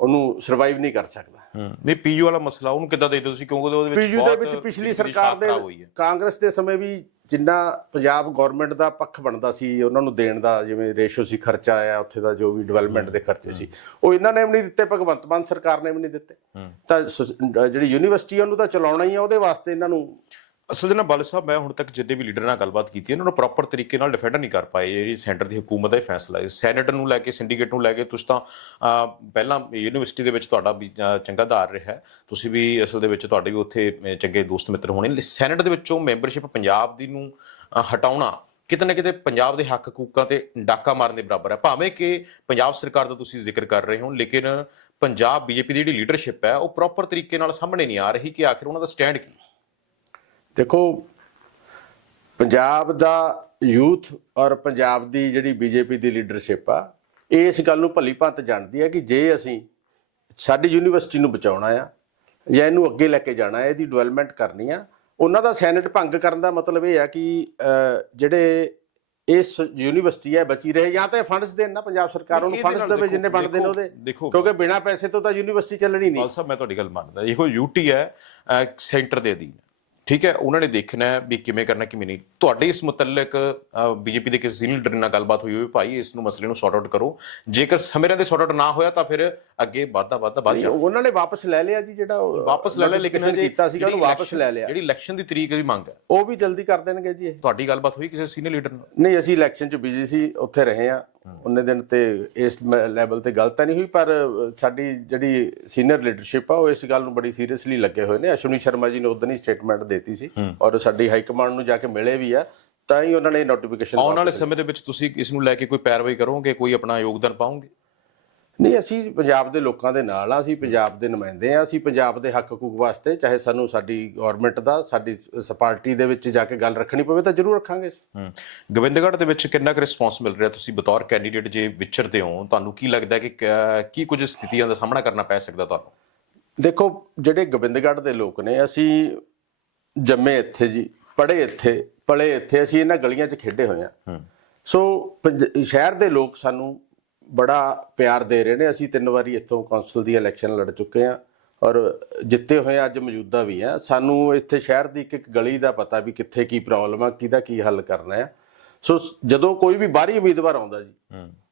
ਉਹਨੂੰ ਸਰਵਾਈਵ ਨਹੀਂ ਕਰ ਸਕਦਾ। ਨਹੀਂ ਪੀਯੂ ਵਾਲਾ ਮਸਲਾ ਉਹਨੂੰ ਕਿੱਦਾਂ ਦੇਖਦੇ ਤੁਸੀਂ? ਕਿਉਂਕਿ ਉਹਦੇ ਵਿੱਚ ਪੀਯੂ ਦੇ ਵਿੱਚ ਪਿਛਲੀ ਸਰਕਾਰ ਦੇ ਕਾਂਗਰਸ ਦੇ ਸਮੇਂ ਵੀ ਜਿੰਨਾ ਪੰਜਾਬ ਗਵਰਨਮੈਂਟ ਦਾ ਪੱਖ ਬਣਦਾ ਸੀ ਉਹਨਾਂ ਨੂੰ ਦੇਣ ਦਾ ਜਿਵੇਂ ਰੇਸ਼ੋ ਸੀ ਖਰਚਾ ਆਇਆ ਉੱਥੇ ਦਾ ਜੋ ਵੀ ਡਿਵੈਲਪਮੈਂਟ ਦੇ ਖਰਚੇ ਸੀ ਉਹ ਇਹਨਾਂ ਨੇ ਵੀ ਨਹੀਂ ਦਿੱਤੇ ਭਗਵੰਤ ਮਾਨ ਸਰਕਾਰ ਨੇ ਵੀ ਨਹੀਂ ਦਿੱਤੇ। ਤਾਂ ਜਿਹੜੀ ਯੂਨੀਵਰਸਿਟੀ ਉਹਨੂੰ ਤਾਂ ਚਲਾਉਣਾ ਹੀ ਆ ਉਹਦੇ ਵਾਸਤੇ ਇਹਨਾਂ ਨੂੰ ਅਸਲ ਦੇ ਨਾਲ ਬਲ ਸਾਹਿਬ ਮੈਂ ਹੁਣ ਤੱਕ ਜਿੰਨੇ ਵੀ ਲੀਡਰ ਨਾਲ ਗੱਲਬਾਤ ਕੀਤੀ ਹੈ, ਉਹਨਾਂ ਨੂੰ ਪ੍ਰੋਪਰ ਤਰੀਕੇ ਨਾਲ ਡਿਫੈਂਡ ਨਹੀਂ ਕਰ ਪਾਏ। ਜਿਹੜੀ ਸੈਂਟਰ ਦੀ ਹਕੂਮਤ ਦਾ ਇਹ ਫੈਸਲਾ ਹੈ। ਸੈਨੇਟ ਨੂੰ ਲੈ ਕੇ ਸਿੰਡੀਕੇਟ ਨੂੰ ਲੈ ਕੇ ਤੁਸੀਂ ਤਾਂ ਪਹਿਲਾਂ ਯੂਨੀਵਰਸਿਟੀ ਦੇ ਵਿੱਚ ਤੁਹਾਡਾ ਵੀ ਚੰਗਾ ਆਧਾਰ ਰਿਹਾ। ਤੁਸੀਂ ਵੀ ਅਸਲ ਦੇ ਵਿੱਚ ਤੁਹਾਡੇ ਵੀ ਉੱਥੇ ਚੰਗੇ ਦੋਸਤ ਮਿੱਤਰ ਹੋਣੇ। ਨੇ ਸੈਨੇਟ ਦੇ ਵਿੱਚੋਂ ਮੈਂਬਰਸ਼ਿਪ ਪੰਜਾਬ ਦੀ ਨੂੰ ਹਟਾਉਣਾ ਕਿਤੇ ਨਾ ਕਿਤੇ ਪੰਜਾਬ ਦੇ ਹੱਕ ਹਕੂਕਾਂ ਤੇ ਡਾਕਾ ਮਾਰਨ ਦੇ ਬਰਾਬਰ ਹੈ। ਭਾਵੇਂ ਕਿ ਪੰਜਾਬ ਸਰਕਾਰ ਦਾ ਤੁਸੀਂ ਜ਼ਿਕਰ ਕਰ ਰਹੇ ਹੋ ਲੇਕਿਨ ਪੰਜਾਬ ਬੀਜੇਪੀ ਦੀ ਜਿਹੜੀ ਲੀਡਰਸ਼ਿਪ ਹੈ ਉਹ ਪ੍ਰੋਪਰ ਤਰੀਕੇ ਨਾਲ ਸਾਹਮਣੇ ਨਹੀਂ ਆ ਰਹੀ ਕਿ ਆਖਿਰ ਉਹਨਾਂ ਦਾ ਸਟੈਂਡ ਕੀ ਦੇਖੋ ਪੰਜਾਬ ਦਾ ਯੂਥ ਔਰ ਪੰਜਾਬ ਦੀ ਜਿਹੜੀ ਬੀਜੇਪੀ ਦੀ ਲੀਡਰਸ਼ਿਪ ਆ ਇਸ ਗੱਲ ਨੂੰ ਭਲੀ ਭਾਂਤ ਜਾਣਦੀ ਹੈ ਕਿ ਜੇ ਅਸੀਂ ਸਾਡੀ ਯੂਨੀਵਰਸਿਟੀ ਨੂੰ ਬਚਾਉਣਾ ਆ ਜਾਂ ਇਹਨੂੰ ਅੱਗੇ ਲੈ ਕੇ ਜਾਣਾ ਹੈ ਇਹਦੀ ਡਿਵੈਲਪਮੈਂਟ ਕਰਨੀ ਆ ਉਹਨਾਂ ਦਾ ਸੈਨੇਟ ਭੰਗ ਕਰਨ ਦਾ ਮਤਲਬ ਇਹ ਆ ਕਿ ਜਿਹੜੇ ਇਸ ਯੂਨੀਵਰਸਿਟੀ ਹੈ ਬਚੀ ਰਹੇ ਜਾਂ ਤਾਂ ਫੰਡਸ ਦੇਣ ਨਾ ਪੰਜਾਬ ਸਰਕਾਰ ਉਹਨੂੰ ਫੰਡਸ ਦੇਵੇ ਜਿੰਨੇ ਬਣਦੇ ਨੇ ਉਹਦੇ ਕਿਉਂਕਿ ਬਿਨਾਂ ਪੈਸੇ ਤੋਂ ਤਾਂ ਯੂਨੀਵਰਸਿਟੀ ਚੱਲਣੀ ਨਹੀਂ। ਪਾਲ ਸਾਹਿਬ ਮੈਂ ਤੁਹਾਡੀ ਗੱਲ ਮੰਨਦਾ ਇਹੋ ਯੂਟੀ ਹੈ ਸੈਂਟਰ ਦੇ ਅਧੀਨ। ਠੀਕ ਹੈ ਉਹਨਾਂ ਨੇ ਦੇਖਣਾ ਹੈ ਵੀ ਕਿਵੇਂ ਕਰਨਾ ਕਿਵੇਂ ਨਹੀਂ। ਤੁਹਾਡੇ ਇਸ ਮੁਤਲਕ ਬੀਜੇਪੀ ਦੇ ਕਿਸੇ ਸੀਨੀਅਰ ਲੀਡਰ ਨਾਲ ਗੱਲਬਾਤ ਹੋਈ ਹੋਵੇ ਭਾਈ ਇਸ ਨੂੰ ਮਸਲੇ ਨੂੰ ਸੌਟ ਆਊਟ ਕਰੋ। ਜੇਕਰ ਸਮੇਂ ਰਹਿੰਦੇ ਸੌਟ ਆਊਟ ਨਾ ਹੋਇਆ ਤਾਂ ਫਿਰ ਅੱਗੇ ਵਾਧਾ ਵਾਧਾ ਵੱਧ ਜਾ ਉਹਨਾਂ ਨੇ ਵਾਪਸ ਲੈ ਲਿਆ ਜੀ ਜਿਹੜਾ ਵਾਪਸ ਲੈ ਲਿਆ ਲੇਕਿਨ ਕੀਤਾ ਸੀਗਾ ਉਹਨੂੰ ਜਿਹੜੀ ਵਾਪਸ ਲੈ ਲਿਆ। ਜਿਹੜੀ ਇਲੈਕਸ਼ਨ ਦੀ ਤਰੀਕ ਦੀ ਮੰਗ ਹੈ। ਉਹ ਵੀ ਜਲਦੀ ਕਰ ਦੇਣਗੇ ਜੀ ਤੁਹਾਡੀ ਗੱਲਬਾਤ ਹੋਈ ਕਿਸੇ ਸੀਨੀਅਰ ਲੀਡਰ ਨਾਲ? ਨਹੀਂ ਅਸੀਂ ਇਲੈਕਸ਼ਨ 'ਚ ਬਿਜ਼ੀ ਸੀ ਉੱਥੇ ਰਹੇ ਆ ਉਹਨੇ ਦਿਨ ਤੇ ਇਸ ਲੈਵਲ ਤੇ ਗਲਤ ਤਾਂ ਨਹੀਂ ਹੋਈ ਪਰ ਸਾਡੀ ਜਿਹੜੀ ਸੀਨੀਅਰ ਲੀਡਰਸ਼ਿਪ ਆ ਉਹ ਇਸ ਗੱਲ ਨੂੰ ਬੜੀ ਸੀਰੀਅਸਲੀ ਲੱਗੇ ਹੋਏ ਨੇ। ਅਸ਼ਵਨੀ ਸ਼ਰਮਾ ਜੀ ਨੇ ਉਦੋਂ ਹੀ ਸਟੇਟਮੈਂਟ ਦਿੱਤੀ ਸੀ ਔਰ ਸਾਡੀ ਹਾਈ ਕਮਾਂਡ ਨੂੰ ਜਾ ਕੇ ਮਿਲੇ ਵੀ ਆ ਤਾਂ ਹੀ ਉਹਨਾਂ ਨੇ ਨੋਟੀਫਿਕੇਸ਼ਨ ਆਉਣ ਵਾਲੇ ਸਮੇਂ ਦੇ ਵਿੱਚ ਤੁਸੀਂ ਇਸ ਨੂੰ ਲੈ ਕੇ ਕੋਈ ਪੈਰਵਾਈ ਕਰੋਗੇ ਕੋਈ ਆਪਣਾ ਯੋਗਦਾਨ ਪਾਓਗੇ? ਨਹੀਂ ਅਸੀਂ ਪੰਜਾਬ ਦੇ ਲੋਕਾਂ ਦੇ ਨਾਲ ਆ ਅਸੀਂ ਪੰਜਾਬ ਦੇ ਨੁਮਾਇੰਦੇ ਆ ਅਸੀਂ ਪੰਜਾਬ ਦੇ ਹੱਕ ਹਕੂਕ ਵਾਸਤੇ ਚਾਹੇ ਸਾਨੂੰ ਸਾਡੀ ਗਵਰਨਮੈਂਟ ਦਾ ਸਾਡੀ ਪਾਰਟੀ ਦੇ ਵਿੱਚ ਜਾ ਕੇ ਗੱਲ ਰੱਖਣੀ ਪਵੇ ਤਾਂ ਜ਼ਰੂਰ ਰੱਖਾਂਗੇ ਗੋਬਿੰਦਗੜ੍ਹ ਦੇ ਵਿੱਚ ਕਿੰਨਾ ਕੁ ਰਿਸਪੌਂਸ ਮਿਲ ਰਿਹਾ? ਤੁਸੀਂ ਬਤੌਰ ਕੈਂਡੀਡੇਟ ਜੇ ਵਿਚਰਦੇ ਹੋ ਤੁਹਾਨੂੰ ਕੀ ਲੱਗਦਾ ਕਿ ਕ- ਕੁਝ ਸਥਿਤੀਆਂ ਦਾ ਸਾਹਮਣਾ ਕਰਨਾ ਪੈ ਸਕਦਾ ਤੁਹਾਨੂੰ? ਦੇਖੋ ਜਿਹੜੇ ਗੋਬਿੰਦਗੜ੍ਹ ਦੇ ਲੋਕ ਨੇ ਅਸੀਂ ਜੰਮੇ ਇੱਥੇ ਜੀ ਪੜ੍ਹੇ ਇੱਥੇ ਪਲੇ ਇੱਥੇ ਅਸੀਂ ਇਹਨਾਂ ਗਲੀਆਂ 'ਚ ਖੇਡੇ ਹੋਏ ਆ ਸੋ ਸ਼ਹਿਰ ਦੇ ਲੋਕ ਸਾਨੂੰ ਬੜਾ ਪਿਆਰ ਦੇ ਰਹੇ ਨੇ। ਅਸੀਂ ਤਿੰਨ ਵਾਰੀ ਇੱਥੋਂ ਕੌਂਸਲ ਦੀ ਇਲੈਕਸ਼ਨ ਲੜ ਚੁੱਕੇ ਆ ਔਰ ਜਿੱਤੇ ਹੋਏ ਅੱਜ ਮੌਜੂਦਾ ਵੀ ਆ ਸਾਨੂੰ ਇੱਥੇ ਸ਼ਹਿਰ ਦੀ ਇੱਕ ਇੱਕ ਗਲੀ ਦਾ ਪਤਾ ਵੀ ਕਿੱਥੇ ਕੀ ਪ੍ਰੋਬਲਮ ਆ ਕਿਹਦਾ ਕੀ ਹੱਲ ਕਰਨਾ ਹੈ। ਸੋ ਸ- ਜਦੋਂ ਕੋਈ ਵੀ ਬਾਹਰੀ ਉਮੀਦਵਾਰ ਆਉਂਦਾ ਜੀ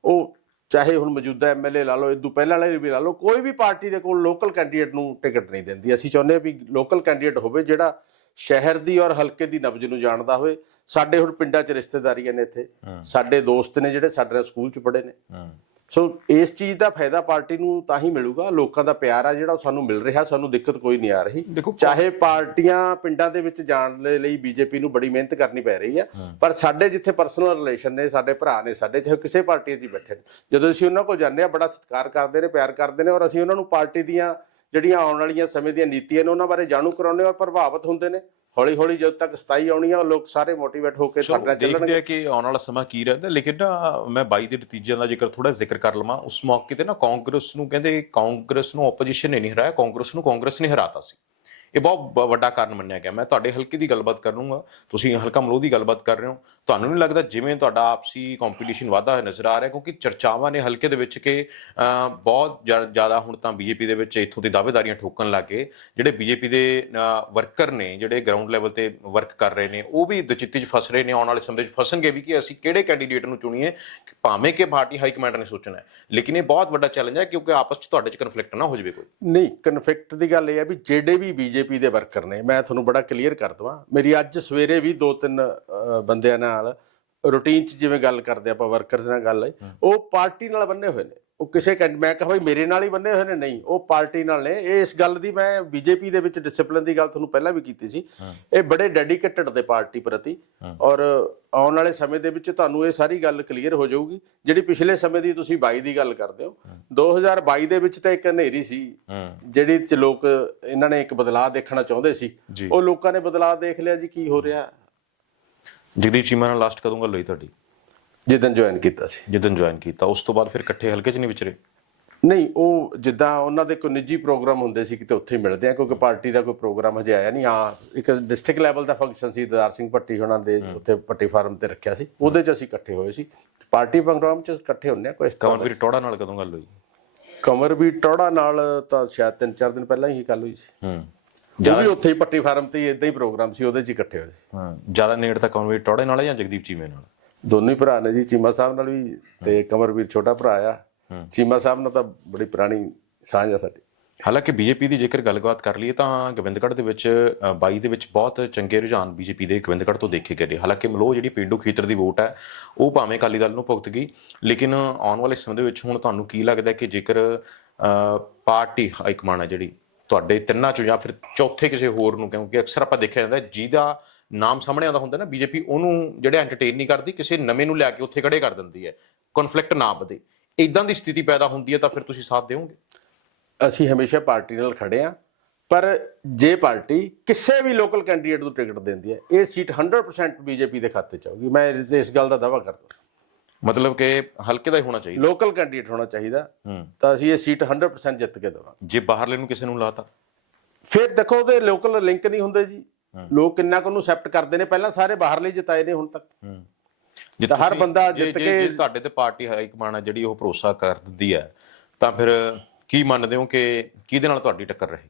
ਉਹ ਚਾਹੇ ਹੁਣ ਮੌਜੂਦਾ ਐਮਐਲਏ ਲਾ ਲਓ ਇਦੋਂ ਪਹਿਲਾਂ ਵਾਲੇ ਵੀ ਲਾ ਲਓ ਕੋਈ ਵੀ ਪਾਰਟੀ ਦੇ ਕੋਲ ਲੋਕਲ ਕੈਂਡੀਡੇਟ ਨੂੰ ਟਿਕਟ ਨਹੀਂ ਦਿੰਦੀ। ਅਸੀਂ ਚਾਹੁੰਦੇ ਹਾਂ ਵੀ ਲੋਕਲ ਕੈਂਡੀਡੇਟ ਹੋਵੇ ਜਿਹੜਾ ਸ਼ਹਿਰ ਦੀ ਔਰ ਹਲਕੇ ਦੀ ਨਬਜ਼ ਨੂੰ ਜਾਣਦਾ ਹੋਵੇ। ਸਾਡੇ ਹੁਣ ਪਿੰਡਾਂ 'ਚ ਰਿਸ਼ਤੇਦਾਰੀਆਂ ਨੇ ਇੱਥੇ। ਸਾਡੇ ਦੋਸਤ ਨੇ ਜਿਹੜੇ ਸਾਡੇ ਨਾਲ ਸਕੂਲ 'ਚ ਪੜ੍ਹੇ ਨੇ। ਸੋ ਇਸ ਚੀਜ਼ ਦਾ ਫਾਇਦਾ ਪਾਰਟੀ ਨੂੰ ਤਾਂ ਹੀ ਮਿਲੂਗਾ ਲੋਕਾਂ ਦਾ ਪਿਆਰ ਆ ਜਿਹੜਾ ਉਹ ਸਾਨੂੰ ਮਿਲ ਰਿਹਾ ਸਾਨੂੰ ਦਿੱਕਤ ਕੋਈ ਨਹੀਂ ਆ ਰਹੀ। ਚਾਹੇ ਪਾਰਟੀਆਂ ਪਿੰਡਾਂ ਦੇ ਵਿੱਚ ਜਾਣ ਦੇ ਲਈ ਬੀਜੇਪੀ ਨੂੰ ਬੜੀ ਮਿਹਨਤ ਕਰਨੀ ਪੈ ਰਹੀ ਹੈ। ਪਰ ਸਾਡੇ ਜਿੱਥੇ ਪਰਸਨਲ ਰਿਲੇਸ਼ਨ ਨੇ ਸਾਡੇ ਭਰਾ ਨੇ ਸਾਡੇ ਚਾਹੇ ਕਿਸੇ ਪਾਰਟੀ 'ਚ ਹੀ ਬੈਠੇ ਨੇ ਜਦੋਂ ਅਸੀਂ ਉਹਨਾਂ ਕੋਲ ਜਾਂਦੇ ਆ ਬੜਾ ਸਤਿਕਾਰ ਕਰਦੇ ਨੇ ਪਿਆਰ ਕਰਦੇ ਨੇ ਔਰ ਅਸੀਂ ਉਹਨਾਂ ਨੂੰ ਪਾਰਟੀ ਦੀਆਂ ਜਿਹੜੀਆਂ ਆਉਣ ਵਾਲੀਆਂ ਸਮੇਂ ਦੀਆਂ ਨੀਤੀਆਂ ਨੇ ਉਹਨਾਂ ਬਾਰੇ ਜਾਣੂ ਕਰਾਉਂਦੇ ਔਰ ਪ੍ਰਭਾਵਿਤ ਹੁੰਦੇ ਨੇ। ਹੌਲੀ ਹੌਲੀ ਜਦੋਂ ਤੱਕ ਸਤਾਈ ਆਉਣੀ ਆ ਲੋਕ ਸਾਰੇ ਮੋਟੀਵੇਟ ਹੋ ਕੇ ਸਾਡੇ ਚੱਲਣਗੇ। ਦੇਖਦੇ ਆ ਕਿ ਆਉਣ ਵਾਲਾ ਸਮਾਂ ਕੀ ਰਹਿੰਦਾ ਲੇਕਿਨ ਨਾ ਮੈਂ 22 ਦੇ ਨਤੀਜਿਆਂ ਦਾ ਜ਼ਿਕਰ ਥੋੜਾ ਜ਼ਿਕਰ ਕਰ ਲਵਾਂ ਉਸ ਮੌਕੇ ਤੇ ਨਾ ਕਾਂਗਰਸ ਨੂੰ ਕਹਿੰਦੇ ਕਾਂਗਰਸ ਨੂੰ ਆਪੋਜੀਸ਼ਨ ਨੇ ਨਹੀਂ ਹਰਾਇਆ ਕਾਂਗਰਸ ਨੂੰ ਕਾਂਗਰਸ ਨੇ ਹਰਾਤਾ ਸੀ। ਇਹ ਬਹੁਤ ਬ- ਵੱਡਾ ਕਾਰਨ ਮੰਨਿਆ ਗਿਆ। ਮੈਂ ਤੁਹਾਡੇ ਹਲਕੇ ਦੀ ਗੱਲਬਾਤ ਕਰੂੰਗਾ ਤੁਸੀਂ ਹਲਕਾ ਮਲੋਹ ਦੀ ਗੱਲਬਾਤ ਕਰ ਰਹੇ ਹੋ। ਤੁਹਾਨੂੰ ਨਹੀਂ ਲੱਗਦਾ ਜਿਵੇਂ ਤੁਹਾਡਾ ਆਪਸੀ ਕੰਪੀਟੀਸ਼ਨ ਵਾਧਾ ਹੋਇਆ ਨਜ਼ਰ ਆ ਰਿਹਾ? ਕਿਉਂਕਿ ਚਰਚਾਵਾਂ ਨੇ ਹਲਕੇ ਦੇ ਵਿੱਚ ਕਿ ਬਹੁਤ ਜ਼ਿਆਦਾ ਹੁਣ ਤਾਂ ਬੀਜੇਪੀ ਦੇ ਵਿੱਚ ਇੱਥੋਂ ਦੀ ਦਾਅਵੇਦਾਰੀਆਂ ਠੋਕਣ ਲੱਗੇ ਜਿਹੜੇ ਬੀਜੇਪੀ ਦੇ ਵਰਕਰ ਨੇ, ਜਿਹੜੇ ਗਰਾਊਂਡ ਲੈਵਲ ਤੇ ਵਰਕ ਕਰ ਰਹੇ ਨੇ, ਉਹ ਵੀ ਦਚਿੱਤੀ 'ਚ ਫਸ ਰਹੇ ਨੇ, ਆਉਣ ਵਾਲੇ ਸਮੇਂ 'ਚ ਫਸਣਗੇ ਵੀ ਕਿ ਅਸੀਂ ਕਿਹੜੇ ਕੈਂਡੀਡੇਟ ਨੂੰ ਚੁਣੀਏ, ਭਾਵੇਂ ਕਿ ਪਾਰਟੀ ਹਾਈ ਕਮਾਂਡ ਨੇ ਸੋਚਣਾ ਹੈ। ਲੇਕਿਨ ਇਹ ਬਹੁਤ ਵੱਡਾ ਚੈਲੰਜ ਹੈ ਕਿਉਂਕਿ ਆਪਸ 'ਚ ਤੁਹਾਡੇ 'ਚ ਕਨਫਲਿਕਟ ਨਾ ਹੋ ਜਾਵੇ ਕੋਈ। ਨਹੀਂ ਕਨਫਲਿਕਟ ਦੀ ਗੱਲ ਇਹ ਹੈ ਵੀ ਜਿਹੜੇ ਵੀ ਬੀਜੇਪੀ ਦੇ ਵਰਕਰ ਨੇ ਮੈਂ ਤੁਹਾਨੂੰ ਬੜਾ ਕਲੀਅਰ ਕਰ ਦਵਾਂ। ਮੇਰੀ ਅੱਜ ਸਵੇਰੇ ਵੀ ਦੋ ਤਿੰਨ ਬੰਦਿਆਂ ਨਾਲ ਰੂਟੀਨ 'ਚ ਜਿਵੇਂ ਗੱਲ ਕਰਦੇ ਆਪਾਂ ਵਰਕਰਸ ਨਾਲ ਗੱਲ ਹੈ। ਉਹ ਪਾਰਟੀ ਨਾਲ ਬੰਨੇ ਹੋਏ ਨੇ। ਉਹ ਕਿਸੇ ਕੈਂਡ- ਮੈਂ ਕਹਾਂ ਵੀ ਮੇਰੇ ਨਾਲ ਹੀ ਬੰਨੇ ਹੋਏ ਨੇ ਨਹੀਂ ਉਹ ਪਾਰਟੀ ਨਾਲ ਨੇ। ਇਹ ਇਸ ਗੱਲ ਦੀ ਮੈਂ ਬੀਜੇਪੀ ਦੇ ਵਿੱਚ ਡਿਸਪਲਿਨ ਦੀ ਗੱਲ ਤੁਹਾਨੂੰ ਪਹਿਲਾਂ ਵੀ ਕੀਤੀ ਸੀ। ਇਹ ਬੜੇ ਡੈਡੀਕੇਟਡ ਦੇ ਪਾਰਟੀ ਪ੍ਰਤੀ। ਔਰ ਆਉਣ ਵਾਲੇ ਸਮੇਂ ਦੇ ਵਿੱਚ ਤੁਹਾਨੂੰ ਇਹ ਸਾਰੀ ਗੱਲ ਕਲੀਅਰ ਹੋ ਜਾਊਗੀ। ਜਿਹੜੀ ਪਿਛਲੇ ਸਮੇਂ ਦੀ ਤੁਸੀਂ 22 ਦੀ ਗੱਲ ਕਰਦੇ ਹੋ। 2022 ਦੇ ਵਿੱਚ ਤਾਂ ਇੱਕ ਹਨੇਰੀ ਸੀ। ਜਿਹੜੀ ਚ ਲੋਕ ਇਹਨਾਂ ਨੇ ਇੱਕ ਬਦਲਾਅ ਦੇਖਣਾ ਚਾਹੁੰਦੇ ਸੀ। ਉਹ ਲੋਕਾਂ ਨੇ ਬਦਲਾਅ ਦੇਖ ਲਿਆ ਜੀ ਕੀ ਹੋ ਰਿਹਾ। ਜਗਦੀਪ ਚੀਮਾ ਨਾਲ ਲਾਸਟ ਕਦੋਂ ਗੱਲ ਹੋਈ ਤੁਹਾਡੀ। ਜਿੱਦਨ ਜੁਆਇਨ ਕੀਤਾ ਸੀ। ਜਦੋਂ ਜੁਆਇਨ ਕੀਤਾ ਉਸ ਤੋਂ ਬਾਅਦ ਫਿਰ ਇਕੱਠੇ ਹਲਕੇ 'ਚ ਨਹੀਂ ਵਿਚਰੇ? ਨਹੀਂ ਉਹ ਜਿੱਦਾਂ ਉਹਨਾਂ ਦੇ ਕੋਈ ਨਿੱਜੀ ਪ੍ਰੋਗਰਾਮ ਹੁੰਦੇ ਸੀ ਕਿਤੇ ਉੱਥੇ ਹੀ ਮਿਲਦੇ ਆ ਕਿਉਂਕਿ ਪਾਰਟੀ ਦਾ ਕੋਈ ਪ੍ਰੋਗਰਾਮ ਹਜੇ ਆਇਆ ਨਹੀਂ। ਹਾਂ ਇੱਕ ਡਿਸਟ੍ਰਿਕਟ ਲੈਵਲ ਦਾ ਫੰਕਸ਼ਨ ਸੀ ਦਦਾਰ ਸਿੰਘ ਭੱਟੀ ਹੋਣਾ ਦੇ ਉੱਥੇ ਭੱਟੀ ਫਾਰਮ ਤੇ ਰੱਖਿਆ ਸੀ। ਉਹਦੇ 'ਚ ਅਸੀਂ ਇਕੱਠੇ ਹੋਏ ਸੀ। ਪਾਰਟੀ ਪ੍ਰੋਗਰਾਮ 'ਚ ਇਕੱਠੇ ਹੁੰਦੇ ਆ ਕੋਈ ਇਸ ਤਰ੍ਹਾਂ ਕਮਲਵੀਰ ਟੋੜਾ ਨਾਲ ਕਦੋਂ ਗੱਲ ਹੋਈ? ਕਮਰ ਵੀ ਟੋੜਾ ਨਾਲ ਤਾਂ ਸ਼ਾਇਦ 3-4 ਦਿਨ ਪਹਿਲਾਂ ਹੀ ਗੱਲ ਹੋਈ ਸੀ। ਹੂੰ। ਉਹ ਵੀ ਉੱਥੇ ਹੀ ਪੱਟੀ ਫਾਰਮ ਤੇ ਇਦਾਂ ਹੀ ਪ੍ਰੋਗਰਾਮ ਸੀ ਉਹਦੇ 'ਚ ਹੀ ਇਕੱਠੇ ਹੋਏ ਸੀ। ਹਾਂ। ਜ਼ਿਆਦਾ ਨੇੜ ਤਾਂ ਕਮਲਵੀਰ ਟੋੜੇ ਨਾਲ ਜਾਂ ਜਗਦੀਪ ਚੀਮੇ ਨਾਲ? ਦੋਨੋਂ ਭਰਾ ਨੇ ਜੀ ਚੀਮਾ ਸਾਹਿਬ ਨਾਲ ਵੀ ਤੇ ਕਮਰਵੀਰ ਛੋਟਾ ਭਰਾ ਆ। ਚੀਮਾ ਸਾਹਿਬ ਨਾਲ ਤਾਂ ਬੜੀ ਪੁਰਾਣੀ ਸਾਂਝ ਆ ਸਾਡੀ। ਹਾਲਾਂਕਿ ਬੀਜੇਪੀ ਦੀ ਜੇਕਰ ਗੱਲਬਾਤ ਕਰ ਲਈਏ ਤਾਂ ਗੋਬਿੰਦਗੜ੍ਹ ਦੇ ਵਿੱਚ ਅ, 22 ਦੇ ਵਿੱਚ ਬਹੁਤ ਚੰਗੇ ਰੁਝਾਨ ਬੀਜੇਪੀ ਦੇ ਗੋਬਿੰਦਗੜ੍ਹ ਤੋਂ ਦੇਖੇ ਗਏ ਨੇ। ਹਾਲਾਂਕਿ ਮਲੋਹ ਜਿਹੜੀ ਪਿੰਡੂ ਖੇਤਰ ਦੀ ਵੋਟ ਹੈ ਉਹ ਭਾਵੇਂ ਅਕਾਲੀ ਦਲ ਨੂੰ ਭੁਗਤ ਗਈ ਲੇਕਿਨ ਆਉਣ ਵਾਲੇ ਸਮੇਂ ਦੇ ਵਿੱਚ ਹੁਣ ਤੁਹਾਨੂੰ ਕੀ ਲੱਗਦਾ ਕਿ ਜੇਕਰ ਪਾਰਟੀ ਹਾਈਕਮਾਂਡ ਹੈ ਜਿਹੜੀ ਤੁਹਾਡੇ ਤਿੰਨਾਂ ਚੋਂ ਜਾਂ ਫਿਰ ਚੌਥੇ ਕਿਸੇ ਹੋਰ ਨੂੰ ਕਿਉਂਕਿ ਅਕਸਰ ਆਪਾਂ ਦੇਖਿਆ ਜਾਂਦਾ ਜਿਹਦਾ ਨਾਮ ਸਾਹਮਣੇ ਆਉਂਦਾ ਹੁੰਦਾ ਨਾ ਬੀਜੇਪੀ ਉਹਨੂੰ ਜਿਹੜੇ ਐਂਟਰਟੇਨ ਨਹੀਂ ਕਰਦੀ ਕਿਸੇ ਨਵੇਂ ਨੂੰ ਲਿਆ ਕੇ ਉੱਥੇ ਖੜੇ ਕਰ ਦਿੰਦੀ ਹੈ। ਕਨਫਲਿਕਟ ਨਾ ਵਧੇ। ਇਦਾਂ ਦੀ ਸਥਿਤੀ ਪੈਦਾ ਹੁੰਦੀ ਹੈ ਤਾਂ ਫਿਰ ਤੁਸੀਂ ਸਾਥ ਦਿਓਗੇ? ਅਸੀਂ ਹਮੇਸ਼ਾ ਪਾਰਟੀ ਨਾਲ ਖੜੇ ਆ ਪਰ ਜੇ ਪਾਰਟੀ ਕਿਸੇ ਵੀ ਲੋਕਲ ਕੈਂਡੀਡੇਟ ਨੂੰ ਟਿਕਟ ਦਿੰਦੀ ਹੈ ਇਹ ਸੀਟ 100% ਬੀਜੇਪੀ ਦੇ ਖਾਤੇ ਚ ਆਊਗੀ। ਮੈਂ ਇਸ ਗੱਲ ਦਾ ਦਾਅਵਾ ਕਰਦਾ। ਮਤਲਬ ਕਿ ਹਲਕੇ ਦਾ ਹੀ ਹੋਣਾ ਚਾਹੀਦਾ। ਲੋਕਲ ਕੈਂਡੀਡੇਟ ਹੋਣਾ ਚਾਹੀਦਾ। ਤਾਂ ਅਸੀਂ ਇਹ ਸੀਟ 100% ਜਿੱਤ ਕੇ ਦੇਵਾਂਗੇ। ਜੇ ਬਾਹਰਲੇ ਨੂੰ ਕਿਸੇ ਨੂੰ ਲਾਤਾ? ਫਿਰ ਦੇਖੋ ਉਹਦੇ ਲੋਕਲ ਲਿੰਕ ਨਹੀਂ ਹੁੰਦੇ ਜੀ। ਲੋਕ ਕਿੰਨਾ ਕੁ ਨੂੰ ਅਸੈਪਟ ਕਰਦੇ ਨੇ ਪਹਿਲਾਂ ਸਾਰੇ ਬਾਹਰਲੇ ਜਿਤਾਏ ਨੇ ਹੁਣ ਤੱਕ। ਜੇ ਤਾਂ ਹਰ ਬੰਦਾ ਜਿੱਤ ਕੇ- ਜੇ ਤੁਹਾਡੇ ਤੇ ਪਾਰਟੀ ਹਾਈ ਕਮਾਂਡ ਹੈ ਜਿਹੜੀ ਉਹ ਭਰੋਸਾ ਕਰ ਦਿੰਦੀ ਹੈ ਤਾਂ ਫਿਰ ਕੀ ਮੰਨਦੇ ਹੋ ਕਿ ਕਿਹਦੇ ਨਾਲ ਤੁਹਾਡੀ ਟੱਕਰ ਰਹੇਗੀ?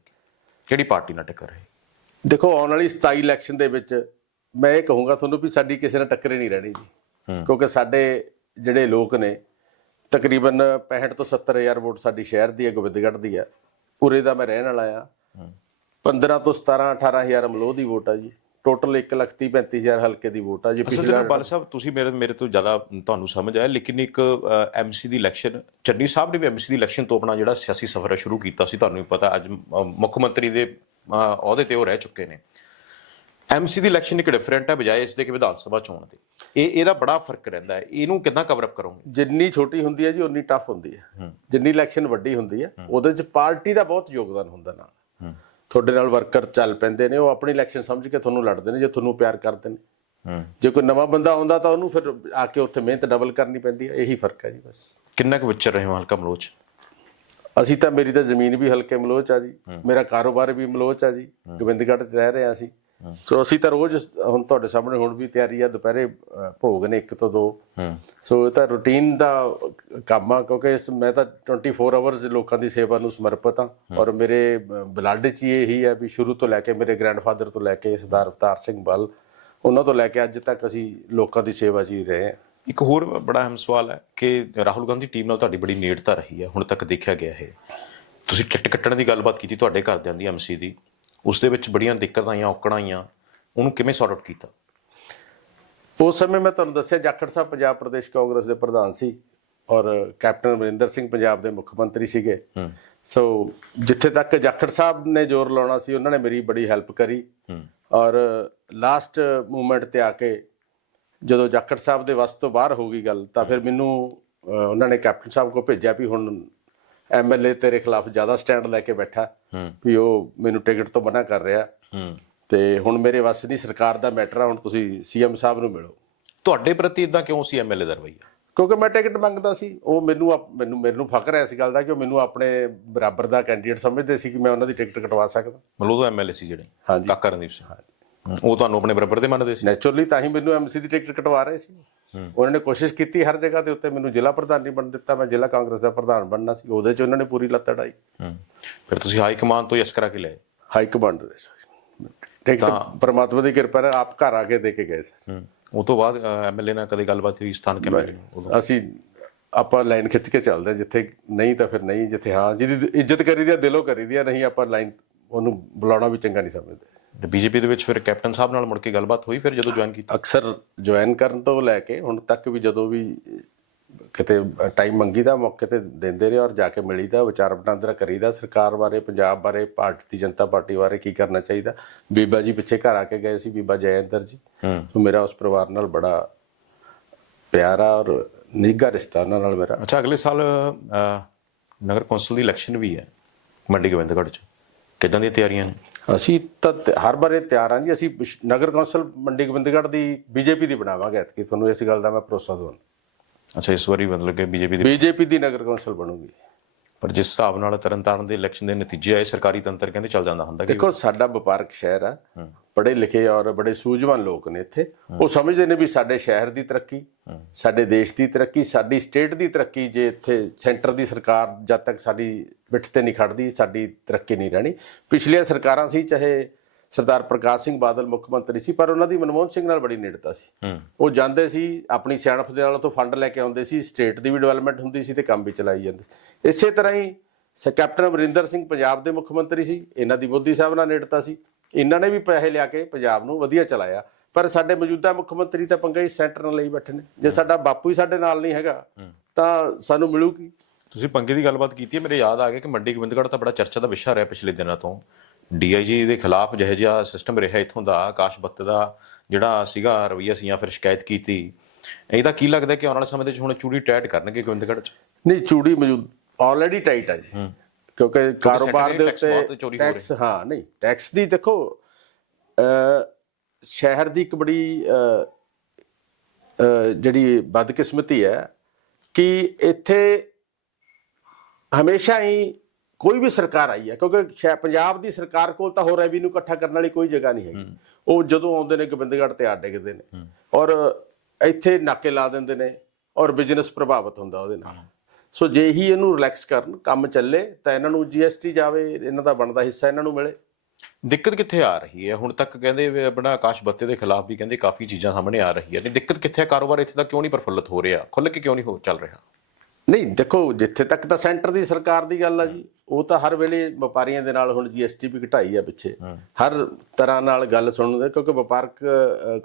ਕਿਹੜੀ ਪਾਰਟੀ ਨਾਲ ਟੱਕਰ ਰਹੇਗੀ? ਦੇਖੋ ਆਉਣ ਵਾਲੀ 27 ਇਲੈਕਸ਼ਨ ਦੇ ਵਿੱਚ ਮੈਂ ਇਹ ਕਹੂੰਗਾ ਤੁਹਾਨੂੰ ਵੀ ਸਾਡੀ ਕਿਸੇ ਨਾਲ ਟੱਕਰੇ ਨਹੀਂ ਰਹਿਣੀ ਜੀ। ਕਿਉਂਕਿ ਸਾਡੇ ਜਿਹੜੇ ਲੋਕ ਨੇ ਤਕਰੀਬਨ 65 ਤੋਂ 70 ਹਜ਼ਾਰ ਵੋਟ ਸਾਡੀ ਸ਼ਹਿਰ ਦੀ ਹੈ ਗੋਬਿੰਦਗੜ੍ਹ ਦੀ ਹੈ। ਉਰੇ ਦਾ ਮੈਂ ਰਹਿਣ ਵਾਲਾ ਆ 15 ਤੋਂ 17 18 ਹਜ਼ਾਰ ਮਲੋਹ ਦੀ ਵੋਟ ਆ ਜੀ। ਟੋਟਲ 1 ਲੱਖ 30 35 ਹਜ਼ਾਰ ਹਲਕੇ ਦੀ ਵੋਟ ਆ ਜੀ ਅਸਲ ਵਿੱਚ ਬਲ ਸਾਹਿਬ ਤੁਸੀਂ ਮੇਰੇ ਮੇਰੇ ਤੋਂ ਜ਼ਿਆਦਾ ਤੁਹਾਨੂੰ ਸਮਝ ਆਇਆ ਲੇਕਿਨ ਇੱਕ ਐਮਸੀ ਦੀ ਇਲੈਕਸ਼ਨ ਚੰਨੀ ਸਾਹਿਬ ਨੇ ਵੀ ਐਮਸੀ ਦੀ ਇਲੈਕਸ਼ਨ ਤੋਂ ਆਪਣਾ ਜਿਹੜਾ ਸਿਆਸੀ ਸਫ਼ਰ ਸ਼ੁਰੂ ਕੀਤਾ ਸੀ ਤੁਹਾਨੂੰ ਵੀ ਪਤਾ ਅੱਜ ਮੁੱਖ ਮੰਤਰੀ ਦੇ ਅਹੁਦੇ ਤੇ ਉਹ ਰਹਿ ਚੁੱਕੇ ਨੇ। ਐਮਸੀ ਦੀ ਇਲੈਕਸ਼ਨ ਇੱਕ ਡਿਫਰੈਂਟ ਹੈ ਬਜਾਏ ਇਸ ਦੇ ਕਿ ਵਿਧਾਨ ਸਭਾ ਚੋਣ ਦੇ। ਇਹ ਇਹਦਾ ਬੜਾ ਫ਼ਰਕ ਰਹਿੰਦਾ ਹੈ ਇਹਨੂੰ ਕਿੱਦਾਂ ਕਵਰ ਅਪ ਕਰੋਗੇ? ਜਿੰਨੀ ਛੋਟੀ ਹੁੰਦੀ ਹੈ ਜੀ ਉਨੀ ਟਫ ਹੁੰਦੀ ਹੈ। ਜਿੰਨੀ ਇਲੈਕਸ਼ਨ ਵੱਡੀ ਹੁੰਦੀ ਹੈ ਉਹਦੇ ਚ ਪਾਰਟੀ ਦਾ ਬਹੁਤ ਯੋਗਦਾਨ ਹੁੰਦਾ ਨਾਲ। ਤੁਹਾਡੇ ਨਾਲ ਵਰਕਰ ਚੱਲ ਪੈਂਦੇ ਨੇ ਉਹ ਆਪਣੀ ਇਲੈਕਸ਼ਨ ਸਮਝ ਕੇ ਤੁਹਾਨੂੰ ਲੜਦੇ ਨੇ ਜੇ ਤੁਹਾਨੂੰ ਪਿਆਰ ਕਰਦੇ ਨੇ। ਜੇ ਕੋਈ ਨਵਾਂ ਬੰਦਾ ਆਉਂਦਾ ਤਾਂ ਉਹਨੂੰ ਫਿਰ ਆ ਕੇ ਉੱਥੇ ਮਿਹਨਤ ਡਬਲ ਕਰਨੀ ਪੈਂਦੀ ਹੈ ਇਹੀ ਫ਼ਰਕ ਹੈ ਜੀ ਬਸ। ਕਿੰਨਾ ਕੁ ਵਿਚਰ ਰਹੇ ਹੋ ਹਲਕਾ ਮਲੋਚ? ਅਸੀਂ ਤਾਂ ਮੇਰੀ ਤਾਂ ਜ਼ਮੀਨ ਵੀ ਹਲਕੇ ਮਲੋਚ ਆ ਜੀ। ਮੇਰਾ ਕਾਰੋਬਾਰ ਵੀ ਮਲੋਚ ਆ ਜੀ। ਗੋਬਿੰਦਗੜ੍ਹ 'ਚ ਰਹਿ ਰਹੇ ਹਾਂ ਅਸੀਂ ਸੋ ਅਸੀਂ ਤਾਂ ਰੋਜ਼ ਹੁਣ ਤੁਹਾਡੇ ਸਾਹਮਣੇ ਹੁਣ ਵੀ ਤਿਆਰੀ ਆ ਦੁਪਹਿਰੇ ਭੋਗ ਨੇ ਇੱਕ ਤੋਂ ਦੋ। ਹੂੰ। ਸੋ ਇਹ ਤਾਂ ਰੂਟੀਨ ਦਾ ਕੰਮ ਆ ਕਿਉਂਕਿ ਇਸ ਮੈਂ ਤਾਂ 24 ਆਵਰਸ ਲੋਕਾਂ ਦੀ ਸੇਵਾ ਨੂੰ ਸਮਰਪਿਤ ਹਾਂ। ਔਰ ਮੇਰੇ ਬਲੱਡ 'ਚ ਇਹੀ ਹੈ ਵੀ ਸ਼ੁਰੂ ਤੋਂ ਲੈ ਕੇ ਮੇਰੇ ਗ੍ਰੈਂਡਫਾਦਰ ਤੋਂ ਲੈ ਕੇ ਸਰਦਾਰ ਅਵਤਾਰ ਸਿੰਘ ਬਲ ਉਹਨਾਂ ਤੋਂ ਲੈ ਕੇ ਅੱਜ ਤੱਕ ਅਸੀਂ ਲੋਕਾਂ ਦੀ ਸੇਵਾ 'ਚ ਹੀ ਰਹੇ ਹਾਂ। ਇੱਕ ਹੋਰ ਬੜਾ ਅਹਿਮ ਸਵਾਲ ਹੈ ਕਿ ਰਾਹੁਲ ਗਾਂਧੀ ਟੀਮ ਨਾਲ ਤੁਹਾਡੀ ਬੜੀ ਨੇੜਤਾ ਰਹੀ ਹੈ ਹੁਣ ਤੱਕ ਦੇਖਿਆ ਗਿਆ ਹੈ ਤੁਸੀਂ ਟਿਕਟ ਕੱਟਣ ਦੀ ਗੱਲਬਾਤ ਕੀਤੀ ਤੁਹਾਡੇ ਘਰਦਿਆਂ ਦੀ ਐਮਸੀ ਦੀ। ਉਸ ਦੇ ਵਿੱਚ ਬੜੀਆਂ ਦਿੱਕਤਾਂ ਆਈਆਂ ਔਕੜਾਂ ਆਈਆਂ। ਉਹਨੂੰ ਕਿਵੇਂ ਸੌਰਟ ਆਊਟ ਕੀਤਾ? ਉਸ ਸਮੇਂ ਮੈਂ ਤੁਹਾਨੂੰ ਦੱਸਿਆ ਜਾਖੜ ਸਾਹਿਬ ਪੰਜਾਬ ਪ੍ਰਦੇਸ਼ ਕਾਂਗਰਸ ਦੇ ਪ੍ਰਧਾਨ ਸੀ ਔਰ ਕੈਪਟਨ ਅਮਰਿੰਦਰ ਸਿੰਘ ਪੰਜਾਬ ਦੇ ਮੁੱਖ ਮੰਤਰੀ ਸੀਗੇ। ਸੋ ਜਿੱਥੇ ਤੱਕ ਜਾਖੜ ਸਾਹਿਬ ਨੇ ਜ਼ੋਰ ਲਾਉਣਾ ਸੀ ਉਹਨਾਂ ਨੇ ਮੇਰੀ ਬੜੀ ਹੈਲਪ ਕਰੀ। ਔਰ ਲਾਸਟ ਮੂਮੈਂਟ ਤੇ ਆ ਕੇ ਜਦੋਂ ਜਾਖੜ ਸਾਹਿਬ ਦੇ ਵਸ ਤੋਂ ਬਾਹਰ ਹੋ ਗਈ ਗੱਲ ਤਾਂ ਫਿਰ ਮੈਨੂੰ ਉਹਨਾਂ ਨੇ ਕੈਪਟਨ ਸਾਹਿਬ ਕੋ ਭੇਜਿਆ ਵੀ ਹੁਣ ਐਮਐਲਏ ਤੇਰੇ ਖਿਲਾਫ ਜ਼ਿਆਦਾ ਸਟੈਂਡ ਲੈ ਕੇ ਬੈਠਾ ਵੀ ਉਹ ਮੈਨੂੰ ਟਿਕਟ ਤੋਂ ਮਨਾ ਕਰ ਰਿਹਾ। ਹੂੰ। ਤੇ ਹੁਣ ਮੇਰੇ ਵੱਸ ਦੀ ਸਰਕਾਰ ਦਾ ਮੈਟਰ ਆ ਹੁਣ ਤੁਸੀਂ ਸੀਐਮ ਸਾਹਿਬ ਨੂੰ ਮਿਲੋ। ਤੁਹਾਡੇ ਪ੍ਰਤੀ ਇਦਾਂ ਕਿਉਂ ਸੀ ਐਮਐਲਏ ਦਾ ਰਵਈਆ? ਕਿਉਂਕਿ ਮੈਂ ਟਿਕਟ ਮੰਗਦਾ ਸੀ। ਉਹ ਮੈਨੂੰ ਮੈਨੂੰ ਮੈਨੂੰ ਫਖਰ ਹੈ ਇਸ ਗੱਲ ਦਾ ਕਿ ਉਹ ਮੈਨੂੰ ਆਪਣੇ ਬਰਾਬਰ ਦਾ ਕੈਂਡੀਡੇਟ ਸਮਝਦੇ ਸੀ ਕਿ ਮੈਂ ਉਹਨਾਂ ਦੀ ਟਿਕਟ ਕਟਵਾ ਸਕਦਾ। ਮਤਲਬ ਉਹ ਐਮਐਲਏ ਸੀ ਜਿਹੜੇ ਹਾਂਜੀ। ਕਾਕਾ ਰਣਦੀਪ ਸਿੰਘ। ਉਹ ਤੁਹਾਨੂੰ ਆਪਣੇ ਬਰਾਬਰ ਦੇ ਮੰਨਦੇ ਸੀ? ਨੈਚੁਰਲੀ ਤਾਂ ਹੀ ਮੈਨੂੰ ਐਮਸੀ ਦੀ ਟਿਕਟ ਕਟਵਾ ਰਹੇ ਸੀ। ਉਹਨਾਂ ਨੇ ਕੋਸ਼ਿਸ਼ ਕੀਤੀ ਹਰ ਜਗ੍ਹਾ ਦੇ ਉੱਤੇ ਮੈਨੂੰ ਜ਼ਿਲ੍ਹਾ ਪ੍ਰਧਾਨ ਨਹੀਂ ਬਣ ਦਿੱਤਾ ਮੈਂ ਜ਼ਿਲ੍ਹਾ ਕਾਂਗਰਸ ਦਾ ਪ੍ਰਧਾਨ ਬਣਨਾ ਸੀ। ਉਹਦੇ 'ਚ ਉਹਨਾਂ ਨੇ ਪੂਰੀ ਲੱਤ ਅੜਾਈ। ਫਿਰ ਤੁਸੀਂ ਹਾਈ ਕਮਾਂਡ ਤੋਂ ਯਸ ਕਰਾ ਕੇ ਲਏ? ਹਾਈ ਕਮਾਂਡ ਦੇ ਟਿਕਟ ਪਰਮਾਤਮਾ ਦੀ ਕਿਰਪਾ ਨਾਲ ਆਪ ਘਰ ਆ ਕੇ ਦੇ ਕੇ ਗਏ ਸਰ। ਹੂੰ। ਉਹ ਤੋਂ ਬਾਅਦ ਐਮਐਲਏ ਨਾਲ ਕਦੇ ਗੱਲਬਾਤ ਹੋਈ ਸਥਾਨਕ ਐਮਐਲਏ ਅਸੀਂ ਆਪਾਂ ਲਾਈਨ ਖਿੱਚ ਕੇ ਚੱਲਦੇ ਜਿੱਥੇ ਨਹੀਂ ਤਾਂ ਫਿਰ ਨਹੀਂ ਜਿੱਥੇ ਹਾਂ ਜਿਹਦੀ ਇੱਜ਼ਤ ਕਰੀਦੀ ਆ ਦਿਲੋਂ ਕਰੀਦੀ ਆ ਨਹੀਂ ਆਪਾਂ ਲਾਈਨ ਉਹਨੂੰ ਬੁਲਾਉਣਾ ਵੀ ਚੰਗਾ ਨਹੀਂ ਸਮਝਦੇ। ਤੇ ਬੀਜੇਪੀ ਦੇ ਵਿੱਚ ਫਿਰ ਕੈਪਟਨ ਸਾਹਿਬ ਨਾਲ ਮੁੜ ਕੇ ਗੱਲਬਾਤ ਹੋਈ ਫਿਰ ਜਦੋਂ ਜੁਆਇਨ ਕੀਤਾ? ਅਕਸਰ ਜੁਆਇਨ ਕਰਨ ਤੋਂ ਲੈ ਕੇ ਹੁਣ ਤੱਕ ਵੀ ਜਦੋਂ ਵੀ ਕਿਤੇ ਟਾਈਮ ਮੰਗੀਦਾ ਮੌਕੇ ਤੇ ਦਿੰਦੇ ਰਹੇ ਔਰ ਜਾ ਕੇ ਮਿਲੀਦਾ ਵਿਚਾਰ ਵਟਾਂਦਰਾ ਕਰੀਦਾ ਸਰਕਾਰ ਬਾਰੇ ਪੰਜਾਬ ਬਾਰੇ ਭਾਰਤੀ ਜਨਤਾ ਪਾਰਟੀ ਬਾਰੇ ਕੀ ਕਰਨਾ ਚਾਹੀਦਾ? ਬੀਬਾ ਜੀ ਪਿੱਛੇ ਘਰ ਆ ਕੇ ਗਏ ਸੀ ਬੀਬਾ ਜੈਇੰਦਰ ਜੀ। ਸੋ ਮੇਰਾ ਉਸ ਪਰਿਵਾਰ ਨਾਲ ਬੜਾ ਪਿਆਰਾ ਔਰ ਨਿੱਘਾ ਰਿਸ਼ਤਾ ਉਹਨਾਂ ਨਾਲ ਮੇਰਾ। ਅੱਛਾ ਅਗਲੇ ਸਾਲ ਨਗਰ ਕੌਂਸਲ ਦੀ ਇਲੈਕਸ਼ਨ ਵੀ ਹੈ ਮੰਡੀ ਗੋਬਿੰਦਗੜ੍ਹ ਚ। ਕਿਦਾਂ ਦੀਆਂ ਤਿਆਰੀਆਂ ਨੇ? ਅਸੀਂ ਤਾਂ ਹਰ ਵਾਰੇ ਤਿਆਰ ਹਾਂ ਜੀ। ਅਸੀਂ ਨਗਰ ਕੌਂਸਲ ਮੰਡੀ ਗੋਬਿੰਦਗੜ੍ਹ ਦੀ ਬੀਜੇਪੀ ਦੀ ਬਣਾਵਾਂਗੇ ਐਤਕੀ। ਤੁਹਾਨੂੰ ਇਸ ਗੱਲ ਦਾ ਮੈਂ ਭਰੋਸਾ ਦਵਾਂ ਅੱਛਾ ਇਸ ਵਾਰੀ ਮਤਲਬ ਕਿ ਬੀਜੇਪੀ ਦੇ ਬੀਜੇਪੀ ਦੀ ਨਗਰ ਕੌਂਸਲ ਬਣੂਗੀ। ਪਰ ਜਿਸ ਹਿਸਾਬ ਨਾਲ ਤਰਨਤਾਰਨ ਦੇ ਇਲੈਕਸ਼ਨ ਦੇ ਨਤੀਜੇ ਆਏ ਸਰਕਾਰੀ ਤੰਤਰ ਕਹਿੰਦੇ ਚੱਲ ਜਾਂਦਾ ਹੁੰਦਾ। ਕਿ ਦੇਖੋ ਸਾਡਾ ਵਪਾਰਕ ਸ਼ਹਿਰ ਆ। ਪੜ੍ਹੇ ਲਿਖੇ ਔਰ ਬੜੇ ਸੂਝਵਾਨ ਲੋਕ ਨੇ ਇੱਥੇ। ਉਹ ਸਮਝਦੇ ਨੇ ਵੀ ਸਾਡੇ ਸ਼ਹਿਰ ਦੀ ਤਰੱਕੀ ਸਾਡੇ ਦੇਸ਼ ਦੀ ਤਰੱਕੀ ਸਾਡੀ ਸਟੇਟ ਦੀ ਤਰੱਕੀ ਜੇ ਇੱਥੇ ਸੈਂਟਰ ਦੀ ਸਰਕਾਰ ਜਦ ਤੱਕ ਸਾਡੀ ਪਿੱਠ ਤੇ ਨਹੀਂ ਖੜਦੀ ਸਾਡੀ ਤਰੱਕੀ ਨਹੀਂ ਰਹਿਣੀ। ਪਿਛਲੀਆਂ ਸਰਕਾਰਾਂ ਸੀ ਚਾਹੇ ਸਰਦਾਰ ਪ੍ਰਕਾਸ਼ ਸਿੰਘ ਬਾਦਲ ਮੁੱਖ ਮੰਤਰੀ ਸੀ ਪਰ ਉਹਨਾਂ ਦੀ ਮਨਮੋਹਨ ਸਿੰਘ ਨਾਲ ਬੜੀ ਨੇੜਤਾ ਸੀ। ਉਹ ਜਾਂਦੇ ਸੀ ਆਪਣੀ ਸਿਆਣਪ ਦੇ ਨਾਲ ਤੋਂ ਫੰਡ ਲੈ ਕੇ ਆਉਂਦੇ ਸੀ ਸਟੇਟ ਦੀ ਵੀ ਡਿਵੈਲਪਮੈਂਟ ਹੁੰਦੀ ਸੀ ਤੇ ਕੰਮ ਵੀ ਚਲਾਈ ਜਾਂਦੇ ਸੀ। ਇਸੇ ਤਰ੍ਹਾਂ ਹੀ ਕੈਪਟਨ ਅਮਰਿੰਦਰ ਸਿੰਘ ਪੰਜਾਬ ਦੇ ਮੁੱਖ ਮੰਤਰੀ ਸੀ ਇਹਨਾਂ ਦੀ ਮੋਦੀ ਸਾਹਿਬ ਨਾਲ ਨੇੜਤਾ ਸੀ। ਇਹਨਾਂ ਨੇ ਵੀ ਪੈਸੇ ਲਿਆ ਕੇ ਪੰਜਾਬ ਨੂੰ ਵਧੀਆ ਚਲਾਇਆ ਪਰ ਸਾਡੇ ਮੌਜੂਦਾ ਮੁੱਖ ਮੰਤਰੀ ਤਾਂ ਪੰਗਾ ਹੀ ਸੈਂਟਰ ਨਾਲ ਲਈ ਬੈਠੇ ਨੇ। ਜੇ ਸਾਡਾ ਬਾਪੂ ਹੀ ਸਾਡੇ ਨਾਲ ਨਹੀਂ ਹੈਗਾ ਤਾਂ ਸਾਨੂੰ ਮਿਲੂਗੀ ਤੁਸੀਂ ਪੰਗੇ ਦੀ ਗੱਲਬਾਤ ਕੀਤੀ ਹੈ ਮੇਰੇ ਯਾਦ ਆ ਗਿਆ ਕਿ ਮੰਡੀ ਗੋਬਿੰਦਗੜ੍ਹ ਤਾਂ ਬੜਾ ਚਰਚਾ ਦਾ ਵਿਸ਼ਾ ਰਿਹਾ ਪਿਛਲੇ ਦਿਨਾਂ ਤੋਂ। ਡੀਆਈਜੀ ਦੇ ਖਿਲਾਫ ਜਿਹੋ ਜਿਹਾ ਸਿਸਟਮ ਰਿਹਾ ਇੱਥੋਂ ਦਾ ਆਕਾਸ਼ ਬੱਤ ਦਾ ਜਿਹੜਾ ਸੀਗਾ ਰਵਈਆ ਸੀ ਜਾਂ ਫਿਰ ਸ਼ਿਕਾਇਤ ਕੀਤੀ ਇਹਦਾ ਕੀ ਲੱਗਦਾ ਕਿ ਆਉਣ ਵਾਲੇ ਸਮੇਂ ਦੇ ਵਿੱਚ ਹੁਣ ਚੂੜੀ ਟੈਟ ਕਰਨਗੇ ਗੋਬਿੰਦਗੜ੍ਹ 'ਚ? ਨਹੀਂ ਚੂੜੀ ਮੌਜੂਦ ਆਲਰੇਡੀ ਟਾਈਟ ਹੈ ਜੀ। ਕਿਉਂਕਿ ਕਾਰੋਬਾਰ ਦੇ ਉੱਤੇ। ਟੈਕਸ ਹਾਂ ਨਹੀਂ ਟੈਕਸ ਦੀ ਦੇਖੋ ਸ਼ਹਿਰ ਦੀ ਇੱਕ ਬੜੀ ਜਿਹੜੀ ਬਦਕਿਸਮਤੀ ਹੈ ਕਿ ਇੱਥੇ ਹਮੇਸ਼ਾ ਹੀ ਕੋਈ ਵੀ ਸਰਕਾਰ ਆਈ ਹੈ ਕਿਉਂਕਿ ਪੰਜਾਬ ਦੀ ਸਰਕਾਰ ਕੋਲ ਤਾਂ ਹੋਰ ਰੈਵਨਿਊ ਇਕੱਠਾ ਕਰਨ ਵਾਲੀ ਕੋਈ ਜਗ੍ਹਾ ਨਹੀਂ ਹੈਗੀ। ਉਹ ਜਦੋਂ ਆਉਂਦੇ ਨੇ ਗੋਬਿੰਦਗੜ੍ਹ ਤੇ ਆ ਡਿੱਗਦੇ ਨੇ। ਔਰ ਇੱਥੇ ਨਾਕੇ ਲਾ ਦਿੰਦੇ ਨੇ ਔਰ ਬਿਜ਼ਨਸ ਪ੍ਰਭਾਵਿਤ ਹੁੰਦਾ ਉਹਦੇ ਨਾਲ। ਸੋ ਜੇ ਹੀ ਇਹਨੂੰ ਰਿਲੈਕਸ ਕਰਨ ਕੰਮ ਚੱਲੇ ਤਾਂ ਇਹਨਾਂ ਨੂੰ ਜੀਐਸਟੀ ਜਾਵੇ ਇਹਨਾਂ ਦਾ ਬਣਦਾ ਹਿੱਸਾ ਇਹਨਾਂ ਨੂੰ ਮਿਲੇ। ਦਿੱਕਤ ਕਿੱਥੇ ਆ ਰਹੀ ਹੈ? ਹੁਣ ਤੱਕ ਕਹਿੰਦੇ ਵੀ ਆਪਣਾ ਆਕਾਸ਼ ਬੱਤੇ ਦੇ ਖਿਲਾਫ ਵੀ ਕਹਿੰਦੇ ਕਾਫੀ ਚੀਜ਼ਾਂ ਸਾਹਮਣੇ ਆ ਰਹੀਆਂ ਨੇ। ਦਿੱਕਤ ਕਿੱਥੇ ਹੈ ਕਾਰੋਬਾਰ ਇੱਥੇ ਦਾ ਕਿਉਂ ਨਹੀਂ ਪ੍ਰਫੁੱਲਤ ਹੋ ਰਿਹਾ? ਖੁੱਲ੍ਹ ਕੇ ਕਿਉਂ ਨਹੀਂ ਹੋ ਚੱਲ ਰਿਹਾ? ਨਹੀਂ ਦੇਖੋ ਜਿੱਥੇ ਤੱਕ ਤਾਂ ਸੈਂਟਰ ਦੀ ਸਰਕਾਰ ਦੀ ਗੱਲ ਆ ਜੀ ਉਹ ਤਾਂ ਹਰ ਵੇਲੇ ਵਪਾਰੀਆਂ ਦੇ ਨਾਲ ਹੁਣ ਜੀਐਸਟੀ ਵੀ ਘਟਾਈ ਆ ਪਿੱਛੇ। ਹਰ ਤਰ੍ਹਾਂ ਨਾਲ ਗੱਲ ਸੁਣਦੇ ਕਿਉਂਕਿ ਵਪਾਰਕ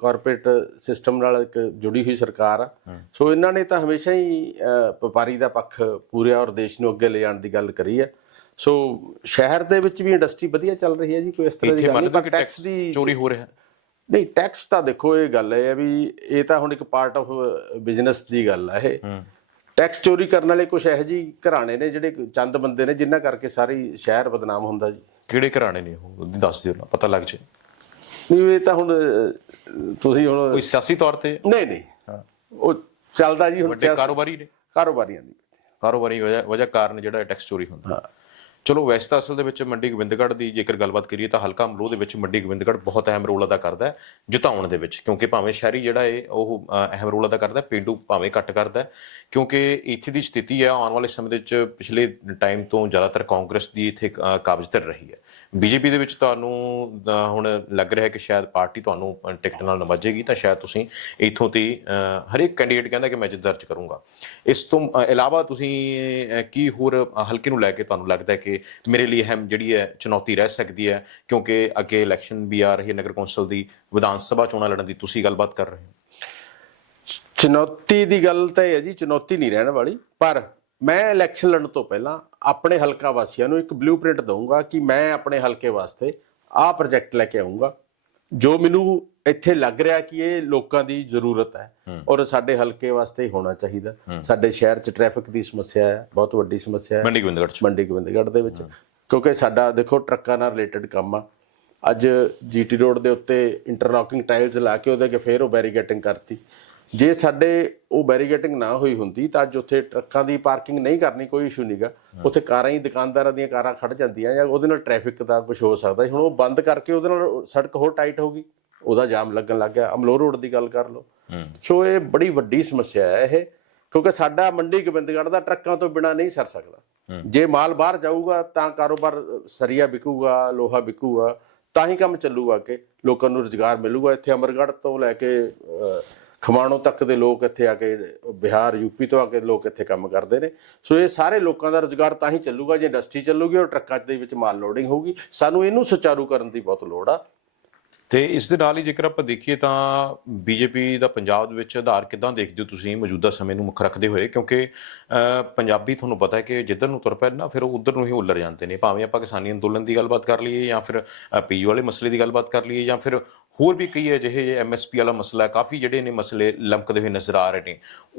ਕਾਰਪੋਰੇਟ ਸਿਸਟਮ ਨਾਲ ਇੱਕ ਜੁੜੀ ਹੋਈ ਸਰਕਾਰ ਆ। ਸੋ ਇਹਨਾਂ ਨੇ ਤਾਂ ਹਮੇਸ਼ਾ ਹੀ ਵਪਾਰੀ ਦਾ ਪੱਖ ਪੂਰਿਆ ਔਰ ਦੇਸ਼ ਨੂੰ ਅੱਗੇ ਲੈ ਜਾਣ ਦੀ ਗੱਲ ਕਰੀ ਆ। ਸੋ ਸ਼ਹਿਰ ਦੇ ਵਿੱਚ ਵੀ ਇੰਡਸਟਰੀ ਵਧੀਆ ਚੱਲ ਰਹੀ ਹੈ ਜੀ ਕੋਈ ਇਸ ਤਰ੍ਹਾਂ ਦੀ ਗੱਲ ਨਹੀਂ ਪਰ ਕਿ ਟੈਕਸ ਟੈਕਸ ਦੀ ਚੋਰੀ ਹੋ ਰਿਹਾ। ਨਹੀਂ ਟੈਕਸ ਤਾਂ ਦੇਖੋ ਇਹ ਗੱਲ ਹੈ ਵੀ ਇਹ ਤਾਂ ਹੁਣ ਇੱਕ ਪਾਰਟ ਆਫ ਬਿਜ਼ਨਸ ਦੀ ਗੱਲ ਹੈ ਇਹ। ਟੈਕਸ ਚੋਰੀ ਕਰਨ ਵਾਲੇ ਕੁਝ ਇਹੋ ਜਿਹੀ ਘਰਾਣੇ ਨੇ ਜਿਹੜੇ ਚੰਦ ਬੰਦੇ ਨੇ ਜਿਨ੍ਹਾਂ ਕਰਕੇ ਸਾਰੀ ਸ਼ਹਿਰ ਬਦਨਾਮ ਹੁੰਦਾ ਜੀ। ਕਿਹੜੇ ਘਰਾਣੇ ਨੇ ਉਹ? ਦੱਸ ਦਿਓ ਨਾ ਪਤਾ ਲੱਗ ਜੇ। ਨਹੀਂ ਇਹ ਤਾਂ ਹੁਣ ਤੁਸੀਂ ਹੁਣ ਕੋਈ ਸਿਆਸੀ ਤੌਰ ਤੇ? ਨਹੀਂ ਨਹੀਂ। ਉਹ ਚੱਲਦਾ ਜੀ ਹੁਣ ਵੱਡੇ ਕਾਰੋਬਾਰੀ ਨੇ? ਕਾਰੋਬਾਰੀਆਂ ਦੀ। ਕਾਰੋਬਾਰੀ ਵਜ੍ਹਾ ਵਜ੍ਹਾ ਕਾਰਨ ਜਿਹੜਾ ਟੈਕਸ ਚੋਰੀ ਹੁੰਦਾ। ਹਾਂ। ਚਲੋ ਵੈਸੇ ਤਾਂ ਅਸਲ ਦੇ ਵਿੱਚ ਮੰਡੀ ਗੋਬਿੰਦਗੜ੍ਹ ਦੀ ਜੇਕਰ ਗੱਲਬਾਤ ਕਰੀਏ ਤਾਂ ਹਲਕਾ ਅਮਲੋਹ ਦੇ ਵਿੱਚ ਮੰਡੀ ਗੋਬਿੰਦਗੜ੍ਹ ਬਹੁਤ ਅਹਿਮ ਰੋਲ ਅਦਾ ਕਰਦਾ ਹੈ ਜਿਤਾਉਣ ਦੇ ਵਿੱਚ ਕਿਉਂਕਿ ਭਾਵੇਂ ਸ਼ਹਿਰੀ ਜਿਹੜਾ ਹੈ ਉਹ ਅਹਿਮ ਰੋਲ ਅਦਾ ਕਰਦਾ ਹੈ ਪੇਂਡੂ ਭਾਵੇਂ ਘੱਟ ਕਰਦਾ ਕਿਉਂਕਿ ਇੱਥੇ ਦੀ ਸਥਿਤੀ ਹੈ ਆਉਣ ਵਾਲੇ ਸਮੇਂ ਦੇ ਵਿੱਚ ਪਿਛਲੇ ਟਾਈਮ ਤੋਂ ਜ਼ਿਆਦਾਤਰ ਕਾਂਗਰਸ ਦੀ ਇੱਥੇ ਅ, ਕਾਬਜ਼ ਤੇ ਰਹੀ ਹੈ। ਬੀਜੇਪੀ ਦੇ ਵਿੱਚ ਤੁਹਾਨੂੰ ਹੁਣ ਲੱਗ ਰਿਹਾ ਹੈ ਕਿ ਸ਼ਾਇਦ ਪਾਰਟੀ ਤੁਹਾਨੂੰ ਟਿਕਟ ਨਾਲ ਨਵਾਜੇਗੀ ਤਾਂ ਸ਼ਾਇਦ ਤੁਸੀਂ ਇੱਥੋਂ ਤੇ ਹਰੇਕ ਕੈਂਡੀਡੇਟ ਕਹਿੰਦਾ ਕਿ ਮੈਂ ਜਿੱਤ ਦਰਜ ਕਰੂੰਗਾ। ਇਸ ਤੋਂ ਇਲਾਵਾ ਤੁਸੀਂ ਕੀ ਹੋਰ ਹਲਕੇ ਨੂੰ ਲੈ ਕੇ ਤੁਹਾਨੂੰ ਲੱਗਦਾ ਹੈ ਕਿ ਮੇਰੇ ਲਈ ਅਹਿਮ ਜਿਹੜੀ ਹੈ ਚੁਣੌਤੀ ਰਹਿ ਸਕਦੀ ਹੈ, ਕਿਉਂਕਿ ਅੱਗੇ ਇਲੈਕਸ਼ਨ ਵੀ ਆ ਰਹੀ ਹੈ ਨਗਰ ਕੌਂਸਲ ਦੀ, ਵਿਧਾਨ ਸਭਾ ਚੋਣਾਂ ਲੜਨ ਦੀ ਤੁਸੀਂ ਗੱਲਬਾਤ ਕਰ ਰਹੇ ਹੋ। ਚੁਣੌਤੀ ਦੀ ਗੱਲ ਤਾਂ ਇਹ ਹੈ ਜੀ, ਚੁਣੌਤੀ ਨਹੀਂ ਰਹਿਣ ਵਾਲੀ, ਪਰ ਮੈਂ ਇਲੈਕਸ਼ਨ ਲੜਨ ਤੋਂ ਪਹਿਲਾਂ ਆਪਣੇ ਹਲਕਾ ਵਾਸੀਆਂ ਨੂੰ ਇੱਕ ਬਲੂਪ੍ਰਿੰਟ ਦਊਂਗਾ ਕਿ ਮੈਂ ਆਪਣੇ ਹਲਕੇ ਵਾਸਤੇ ਆਹ ਪ੍ਰੋਜੈਕਟ ਲੈ ਕੇ ਆਉਂਗਾ ਜੋ ਮੈਨੂੰ ਇੱਥੇ ਲੱਗ ਰਿਹਾ ਕਿ ਇਹ ਲੋਕਾਂ ਦੀ ਜ਼ਰੂਰਤ ਹੈ ਔਰ ਸਾਡੇ ਹਲਕੇ ਵਾਸਤੇ ਹੋਣਾ ਚਾਹੀਦਾ। ਸਾਡੇ ਸ਼ਹਿਰ 'ਚ ਟ੍ਰੈਫਿਕ ਦੀ ਸਮੱਸਿਆ ਹੈ ਬਹੁਤ ਵੱਡੀ ਸਮੱਸਿਆ ਹੈ। ਮੰਡੀ ਗੋਬਿੰਦਗੜ੍ਹ ਚ। ਮੰਡੀ ਗੋਬਿੰਦਗੜ੍ਹ ਦੇ ਵਿੱਚ। ਕਿਉਂਕਿ ਸਾਡਾ ਦੇਖੋ ਟਰੱਕਾਂ ਨਾਲ ਰਿਲੇਟਡ ਕੰਮ ਆ। ਅੱਜ ਜੀਟੀ ਰੋਡ ਦੇ ਉੱਤੇ ਇੰਟਰਲੌਕਿੰਗ ਟਾਈਲਸ ਲਾ ਕੇ ਉਹਦੇ ਕੇ ਫੇਰ ਉਹ ਬੈਰੀਗੇਟਿੰਗ ਕਰਤੀ। ਜੇ ਸਾਡੇ ਉਹ ਬੈਰੀਗੇਟਿੰਗ ਨਾ ਹੋਈ ਹੁੰਦੀ ਤਾਂ ਅੱਜ ਉੱਥੇ ਟਰੱਕਾਂ ਦੀ ਪਾਰਕਿੰਗ ਨਹੀਂ ਕਰਨੀ ਕੋਈ ਇਸ਼ੂ ਨਹੀਂਗਾ ਉੱਥੇ ਕਾਰਾਂ ਹੀ ਦੁਕਾਨਦਾਰਾਂ ਦੀਆਂ ਕਾਰਾਂ ਖੜ ਜਾਂਦੀਆਂ ਜਾਂ ਉਹਦੇ ਨਾਲ ਟ੍ਰੈਫਿਕ ਦਾ ਕੁਝ ਹੋ ਸਕਦਾ। ਹੁਣ ਉਹ ਬੰਦ ਕਰਕੇ ਉਹਦੇ ਨਾਲ ਸੜਕ ਹੋਰ ਟਾਈਟ ਹੋ ਗਈ। ਉਹਦਾ ਜਾਮ ਲੱਗਣ ਲੱਗ ਗਿਆ। ਅਮਲੋਹ ਰੋਡ ਦੀ ਗੱਲ ਕਰ ਲਓ। ਸੋ ਇਹ ਬੜੀ ਵੱਡੀ ਸਮੱਸਿਆ ਹੈ ਇਹ ਕਿਉਂਕਿ ਸਾਡਾ ਮੰਡੀ ਗੋਬਿੰਦਗੜ੍ਹ ਦਾ ਟਰੱਕਾਂ ਤੋਂ ਬਿਨਾ ਨਹੀਂ ਸਰ ਸਕਦਾ। ਜੇ ਮਾਲ ਬਾਹਰ ਜਾਊਗਾ ਤਾਂ ਕਾਰੋਬਾਰ ਸਰੀਆ ਵਿਕੂਗਾ ਲੋਹਾ ਵਿਕੂਗਾ ਤਾਂ ਹੀ ਕੰਮ ਚੱਲੂਗਾ ਕਿ ਲੋਕਾਂ ਨੂੰ ਰੁਜ਼ਗਾਰ ਮਿਲੂਗਾ। ਇੱਥੇ ਅਮਰਗੜ੍ਹ ਤੋਂ ਲੈ ਕੇ ਖਮਾਣੋਂ ਤੱਕ ਦੇ ਲੋਕ ਇੱਥੇ ਆ ਕੇ, ਬਿਹਾਰ ਯੂਪੀ ਤੋਂ ਆ ਕੇ ਲੋਕ ਇੱਥੇ ਕੰਮ ਕਰਦੇ ਨੇ। ਸੋ ਇਹ ਸਾਰੇ ਲੋਕਾਂ ਦਾ ਰੁਜ਼ਗਾਰ ਤਾਂ ਹੀ ਚੱਲੂਗਾ, ਜੇ ਇੰਡਸਟਰੀ ਚੱਲੂਗੀ ਔਰ ਟਰੱਕਾਂ ਦੇ ਵਿੱਚ ਮਾਲ ਲੋਡਿੰਗ ਹੋਊਗੀ। ਸਾਨੂੰ ਇਹਨੂੰ ਸੁਚਾਰੂ ਕਰਨ ਦੀ ਬਹੁਤ ਲੋੜ ਆ। ਤੇ ਇਸ ਦੇ ਨਾਲ ਹੀ ਜੇਕਰ ਆਪਾਂ ਦੇਖੀਏ ਤਾਂ ਬੀਜੇਪੀ ਦਾ ਪੰਜਾਬ ਦੇ ਵਿੱਚ ਆਧਾਰ ਕਿਦਾਂ ਦੇਖਦੇ ਹੋ ਤੁਸੀਂ ਮੌਜੂਦਾ ਸਮੇਂ ਨੂੰ ਮੁੱਖ ਰੱਖਦੇ ਹੋਏ? ਕਿਉਂਕਿ ਪੰਜਾਬੀ ਤੁਹਾਨੂੰ ਪਤਾ ਹੈ ਕਿ ਜਿੱਧਰ ਨੂੰ ਤੁਰ ਪੈਣ ਨਾ, ਫਿਰ ਉਹ ਉਧਰ ਨੂੰ ਹੀ ਉੱਲਰ ਜਾਂਦੇ ਨੇ। ਭਾਵੇਂ ਆਪਾਂ ਕਿਸਾਨੀ ਅੰਦੋਲਨ ਦੀ ਗੱਲਬਾਤ ਕਰ ਲਈਏ ਜਾਂ ਫਿਰ ਪੀਯੂ ਵਾਲੇ ਮਸਲੇ ਦੀ ਗੱਲਬਾਤ ਕਰ ਲਈਏ ਜਾਂ ਫਿਰ ਹੋਰ ਵੀ ਕਈ ਅਜਿਹੇ ਐਮਐਸਪੀ ਵਾਲਾ ਮਸਲਾ ਕਾਫੀ ਜਿਹੜੇ ਨੇ ਮਸਲੇ ਲਮਕਦੇ ਹੋਏ ਨਜ਼ਰ ਆ ਰਹੇ ਨੇ।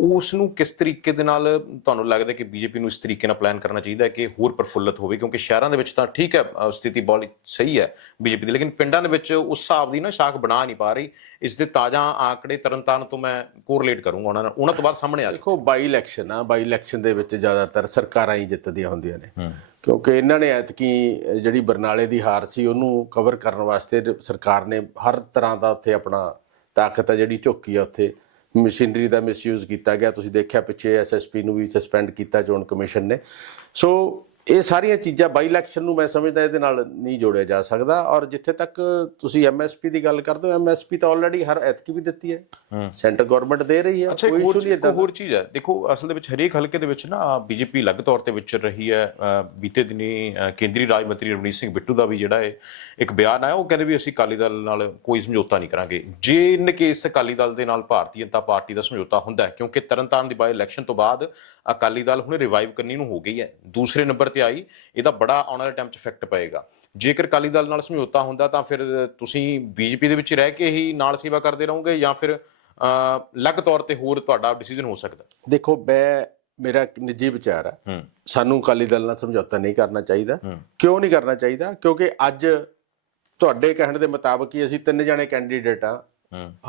ਉਸ ਨੂੰ ਕਿਸ ਤਰੀਕੇ ਦੇ ਨਾਲ ਤੁਹਾਨੂੰ ਲੱਗਦਾ ਕਿ ਬੀਜੇਪੀ ਨੂੰ ਇਸ ਤਰੀਕੇ ਨਾਲ ਪਲਾਨ ਕਰਨਾ ਚਾਹੀਦਾ ਕਿ ਹੋਰ ਪ੍ਰਫੁੱਲਤ ਹੋਵੇ? ਕਿਉਂਕਿ ਸ਼ਹਿਰਾਂ ਦੇ ਵਿੱਚ ਤਾਂ ਠੀਕ ਹੈ ਸਥਿਤੀ ਬਹੁਤ ਸਹੀ ਹੈ ਬੀਜੇਪੀ ਦੀ, ਲੇਕਿਨ ਪਿੰਡਾਂ ਦੇ ਵਿੱਚ ਉਸ ਹਿਸਾਬ ਦੀ ਨਾ ਸ਼ਾਖ ਬਣਾ ਨਹੀਂ ਪਾ ਰਹੀ ਇਸ ਦੇ ਤਾਜ਼ਾ ਆંકੜੇ ਤਰਨਤਾਰਨ ਤੋਂ ਮੈਂ ਕੋਰਿਲੇਟ ਕਰੂੰਗਾ ਉਹਨਾਂ ਨਾਲ। ਉਹਨਾਂ ਤੋਂ ਬਾਅਦ ਸਾਹਮਣੇ ਆ ਦੇਖੋ ਬਾਈ ਇਲੈਕਸ਼ਨ ਆ ਬਾਈ ਇਲੈਕਸ਼ਨ ਦੇ ਵਿੱਚ ਜ਼ਿਆਦਾਤਰ ਸਰਕਾਰਾਂ ਹੀ ਜਿੱਤਦੀਆਂ ਹੁੰਦੀਆਂ ਨੇ। ਕਿਉਂਕਿ ਇਹਨਾਂ ਨੇ ਐਤਕੀ ਜਿਹੜੀ ਬਰਨਾਲੇ ਦੀ ਹਾਰ ਸੀ ਉਹਨੂੰ ਕਵਰ ਕਰਨ ਵਾਸਤੇ ਸਰਕਾਰ ਨੇ ਹਰ ਤਰ੍ਹਾਂ ਦਾ ਉੱਥੇ ਆਪਣਾ ਤਾਕਤ ਹੈ ਜਿਹੜੀ ਝੋਕੀ ਆ ਉੱਥੇ। ਮਸ਼ੀਨਰੀ ਦਾ ਮਿਸਯੂਜ਼ ਕੀਤਾ ਗਿਆ। ਤੁਸੀਂ ਦੇਖਿਆ ਪਿੱਛੇ ਐਸਐਸਪੀ ਨੂੰ ਵੀ ਸਸਪੈਂਡ ਕੀਤਾ ਚੋਣ ਕਮਿਸ਼ਨ ਨੇ। ਸੋ ਇਹ ਸਾਰੀਆਂ ਚੀਜ਼ਾਂ ਬਾਈ ਇਲੈਕਸ਼ਨ ਨੂੰ ਮੈਂ ਸਮਝਦਾ ਇਹਦੇ ਨਾਲ ਨਹੀਂ ਜੋੜਿਆ ਜਾ ਸਕਦਾ ਔਰ ਜਿੱਥੇ ਤੱਕ ਤੁਸੀਂ ਐਮਐਸਪੀ ਦੀ ਗੱਲ ਕਰਦੇ ਹੋ ਐਮਐਸਪੀ ਤਾਂ ਆਲਰੇਡੀ ਹਰ ਐਤਕੀ ਵੀ ਦਿੱਤੀ ਹੈ। ਸੈਂਟਰ ਗਵਰਨਮੈਂਟ ਦੇ ਰਹੀ ਹੈ ਅੱਛਾ ਇੱਕ ਕੋਈ ਚੀਜ਼- ਨਹੀਂ ਇੱਕ ਹੋਰ ਚੀਜ਼ ਹੈ। ਦੇਖੋ ਅਸਲ ਦੇ ਵਿੱਚ ਹਰੇਕ ਹਲਕੇ ਦੇ ਵਿੱਚ ਨਾ ਬੀਜੇਪੀ ਅਲੱਗ ਤੌਰ ਤੇ ਵਿਚਰ ਰਹੀ ਹੈ। ਬੀਤੇ ਦਿਨੀ ਕੇਂਦਰੀ ਰਾਜ ਮੰਤਰੀ ਰਵਨੀਤ ਸਿੰਘ ਬਿੱਟੂ ਦਾ ਵੀ ਜਿਹੜਾ ਹੈ ਇੱਕ ਬਿਆਨ ਆਇਆ ਉਹ ਕਹਿੰਦੇ ਵੀ ਅਸੀਂ ਅਕਾਲੀ ਦਲ ਨਾਲ ਕੋਈ ਸਮਝੌਤਾ ਨਹੀਂ ਕਰਾਂਗੇ। ਜੇ ਇਨ ਕੇਸ ਅਕਾਲੀ ਦਲ ਦੇ ਨਾਲ ਭਾਰਤੀ ਜਨਤਾ ਪਾਰਟੀ ਦਾ ਸਮਝੌਤਾ ਹੁੰਦਾ ਹੈ ਕਿਉਂਕਿ ਤਰਨਤਾਰਨ ਦੀ ਬਾਈ ਇਲੈਕਸ਼ਨ ਤੋਂ ਬਾਅਦ ਅਕਾਲੀ ਦਲ ਹੁਣ ਰਿਵਾਈਵ ਕਰਨੀ ਨੂੰ ਹੋ ਗਈ ਹੈ। ਦੂਸਰੇ ਨੰਬਰ ਤੇ ਆਈ ਇਹਦਾ ਬੜਾ ਆਉਣ ਵਾਲੇ ਟਾਈਮ 'ਚ ਇਫੈਕਟ ਪਏਗਾ। ਜੇਕਰ ਅਕਾਲੀ ਦਲ ਨਾਲ ਸਮਝੌਤਾ ਹੁੰਦਾ ਤਾਂ ਫਿਰ ਤੁਸੀਂ ਬੀਜੇਪੀ ਦੇ ਵਿੱਚ ਰਹਿ ਕੇ ਹੀ ਨਾਲ ਸੇਵਾ ਕਰਦੇ ਰਹੋਗੇ ਜਾਂ ਫਿਰ ਅ, ਅਲੱਗ ਤੌਰ ਤੇ ਹੋਰ ਤੁਹਾਡਾ ਡਿਸੀਜਨ ਹੋ ਸਕਦਾ? ਦੇਖੋ ਮੈਂ ਮੇਰਾ ਨਿੱਜੀ ਵਿਚਾਰ ਹੈ। ਸਾਨੂੰ ਅਕਾਲੀ ਦਲ ਨਾਲ ਸਮਝੌਤਾ ਨਹੀਂ ਕਰਨਾ ਚਾਹੀਦਾ। ਕਿਉਂ ਨਹੀਂ ਕਰਨਾ ਚਾਹੀਦਾ? ਕਿਉਂਕਿ ਅੱਜ ਤੁਹਾਡੇ ਕਹਿਣ ਦੇ ਮੁਤਾਬਕ ਹੀ ਅਸੀਂ ਤਿੰਨ ਜਣੇ ਕੈਂਡੀਡੇਟ ਆ।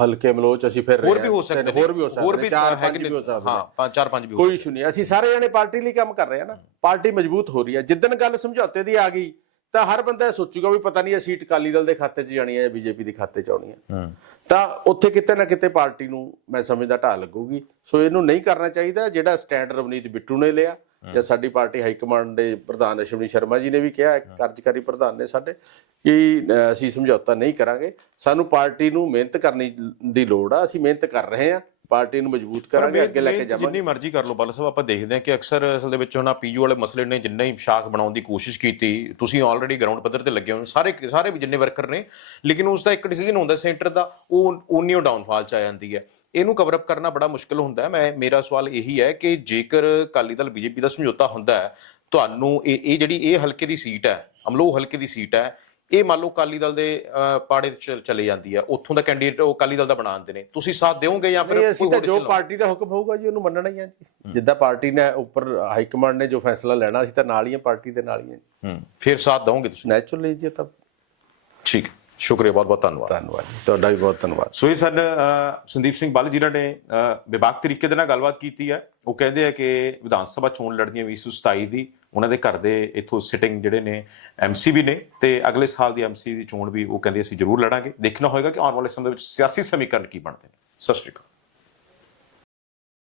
ਹਲਕੇ ਮਲੋਚ ਅਸੀਂ ਫਿਰ ਹੋਰ ਵੀ ਹਾਂ। ਸਕਦੇ ਹੋਰ ਵੀ ਹੋ ਸਕਦੇ ਹੋਰ ਵੀ ਚਾਰ ਪੰਜ ਵੀ ਹੋ ਸਕਦੇ। ਹਾਂ ਪੰਜ ਚਾਰ ਪੰਜ ਵੀ ਕੋਈ ਇਸ਼ੂ ਨਹੀਂ। ਅਸੀਂ ਸਾਰੇ ਜਣੇ ਪਾਰਟੀ ਲਈ ਕੰਮ ਕਰ ਰਹੇ ਆ ਨਾ। ਪਾਰਟੀ ਮਜ਼ਬੂਤ ਹੋ ਰਹੀ ਹੈ। ਜਿੱਦਨ ਗੱਲ ਸਮਝੌਤੇ ਦੀ ਆ ਗਈ ਤਾਂ ਹਰ ਬੰਦਾ ਸੋਚੂਗਾ ਵੀ ਪਤਾ ਨਹੀਂ ਇਹ ਸੀਟ ਅਕਾਲੀ ਦਲ ਦੇ ਖਾਤੇ 'ਚ ਜਾਣੀ ਹੈ ਜਾਂ ਬੀਜੇਪੀ ਦੇ ਖਾਤੇ 'ਚ ਆਉਣੀ ਹੈ। ਤਾਂ ਉੱਥੇ ਕਿਤੇ ਨਾ ਕਿਤੇ ਪਾਰਟੀ ਨੂੰ ਮੈਂ ਸਮਝਦਾ ਢਾਹ ਲੱਗੂਗੀ। ਸੋ ਇਹਨੂੰ ਨਹੀਂ ਕਰਨਾ ਚਾਹੀਦਾ। ਜਿਹੜਾ ਸਟੈਂਡ ਰਵਨੀਤ ਬਿੱਟੂ ਨੇ ਲਿਆ ਜਾਂ ਸਾਡੀ ਪਾਰਟੀ ਹਾਈ ਕਮਾਂਡ ਦੇ ਪ੍ਰਧਾਨ ਅਸ਼ਵਨੀ ਸ਼ਰਮਾ ਜੀ ਨੇ ਵੀ ਕਿਹਾ ਕਾਰਜਕਾਰੀ ਪ੍ਰਧਾਨ ਨੇ ਸਾਡੇ ਕਿ ਅਸੀਂ ਸਮਝੌਤਾ ਨਹੀਂ ਕਰਾਂਗੇ। ਸਾਨੂੰ ਪਾਰਟੀ ਨੂੰ ਮਿਹਨਤ ਕਰਨੀ ਦੀ ਲੋੜ ਆ ਅਸੀਂ ਮਿਹਨਤ ਕਰ ਰਹੇ ਹਾਂ। ਪਾਰਟੀ ਨੂੰ ਮਜ਼ਬੂਤ ਕਰਾਂਗੇ ਅੱਗੇ ਲੈ ਕੇ ਜਾਵਾਂਗੇ ਜਿੰਨੀ ਮਰਜ਼ੀ ਕਰ ਲਓ ਬਲ ਸਾਹਿਬ ਆਪਾਂ ਦੇਖਦੇ ਹਾਂ ਕਿ ਅਕਸਰ ਅਸਲ ਦੇ ਵਿੱਚ ਉਹਨਾਂ ਪੀਯੂ ਵਾਲੇ ਮਸਲੇ ਨੇ ਜਿੰਨਾ ਹੀ ਸ਼ਾਖ ਬਣਾਉਣ ਦੀ ਕੋਸ਼ਿਸ਼ ਕੀਤੀ ਤੁਸੀਂ ਆਲਰੇਡੀ ਗਰਾਊਂਡ ਪੱਧਰ ਤੇ ਲੱਗੇ ਹੋ ਸਾਰੇ ਸਾਰੇ ਵੀ ਜਿੰਨੇ ਵਰਕਰ ਨੇ ਲੇਕਿਨ ਉਸ ਦਾ ਇੱਕ ਡਿਸੀਜਨ ਹੁੰਦਾ ਸੈਂਟਰ ਦਾ ਉਹ ਉਨੀ ਡਾਊਨਫਾਲ ਚ ਆ ਜਾਂਦੀ ਹੈ। ਇਹਨੂੰ ਕਵਰ ਅਪ ਕਰਨਾ ਬੜਾ ਮੁਸ਼ਕਲ ਹੁੰਦਾ ਮੈਂ ਮੇਰਾ ਸਵਾਲ ਇਹੀ ਹੈ ਕਿ ਜੇਕਰ ਅਕਾਲੀ ਦਲ ਬੀਜੇਪੀ ਦਾ ਸਮਝੌਤਾ ਹੁੰਦਾ ਹੈ ਤੁਹਾਨੂੰ ਇਹ ਇਹ ਜਿਹੜੀ ਇਹ ਹਲਕੇ ਦੀ ਸੀਟ ਹੈ ਅਮਲੋਹ ਹਲਕੇ ਦੀ ਸੀਟ ਹੈ ਇਹ ਮੰਨ ਲਓ ਅਕਾਲੀ ਦਲ ਦੇ ਪਾੜੇ ਚ ਚਲੇ ਜਾਂਦੀ ਹੈ ਉੱਥੋਂ ਦਾ ਕੈਂਡੀਡੇਟ ਉਹ ਅਕਾਲੀ ਦਲ ਦਾ ਬਣਾ ਦਿੰਦੇ ਨੇ। ਤੁਸੀਂ ਸਾਥ ਦਿਓਗੇ ਜਾਂ ਫਿਰ ਕੋਈ ਤਾਂ ਹੋਰ ਜੋ ਪਾਰਟੀ ਦਾ ਹੁਕਮ ਹੋਊਗਾ ਜੀ ਉਹਨੂੰ ਮੰਨਣਾ ਹੀ ਆ ਜੀ। ਜਿੱਦਾਂ ਪਾਰਟੀ ਨੇ ਉੱਪਰ ਹਾਈ ਕਮਾਂਡ ਨੇ ਜੋ ਫੈਸਲਾ ਲੈਣਾ ਅਸੀਂ ਤਾਂ ਨਾਲ ਹੀ ਆ ਪਾਰਟੀ ਦੇ ਨਾਲ ਹੀ ਆ ਹੂੰ ਫਿਰ ਸਾਥ ਦਓਗੇ ਤੁਸੀਂ? ਨੈਚੁਰਲੀ ਜੀ ਤਾਂ ਠੀਕ ਸ਼ੁਕਰੀਆ ਬਹੁਤ ਬਹੁਤ ਧੰਨਵਾਦ। ਧੰਨਵਾਦ ਜੀ ਤੁਹਾਡਾ ਵੀ ਬਹੁਤ ਧੰਨਵਾਦ। ਸੋ ਇਹ ਸਨ ਸੰਦੀਪ ਸਿੰਘ ਬੱਲ ਜਿਨ੍ਹਾਂ ਨੇ ਵਿਭਾਗ ਤਰੀਕੇ ਦੇ ਨਾਲ ਗੱਲਬਾਤ ਕੀਤੀ ਹੈ ਉਹ ਕਹਿੰਦੇ ਆ ਕਿ ਵਿਧਾਨ ਸਭਾ ਚੋਣ ਲੜਨੀ ਹੈ 2027 ਦੀ ਉਹਨਾਂ ਦੇ ਘਰ ਦੇ ਇਥੋਂ ਸਿਟਿੰਗ ਜਿਹੜੇ ਨੇ ਐਮਸੀ ਵੀ ਨੇ ਤੇ ਅਗਲੇ ਸਾਲ ਦੀ ਐਮਸੀ ਦੀ ਚੋਣ ਵੀ ਉਹ ਕਹਿੰਦੇ ਅਸੀਂ ਜ਼ਰੂਰ ਲੜਾਂਗੇ। ਦੇਖਣਾ ਹੋਏਗਾ ਕਿ ਆਉਣ ਵਾਲੇ ਸਮੇਂ ਵਿੱਚ ਸਿਆਸੀ ਸਮੀਕਰਨ ਕੀ ਬਣਦੇ ਨੇ। ਸਤਿ ਸ਼੍ਰੀ ਅਕਾਲ।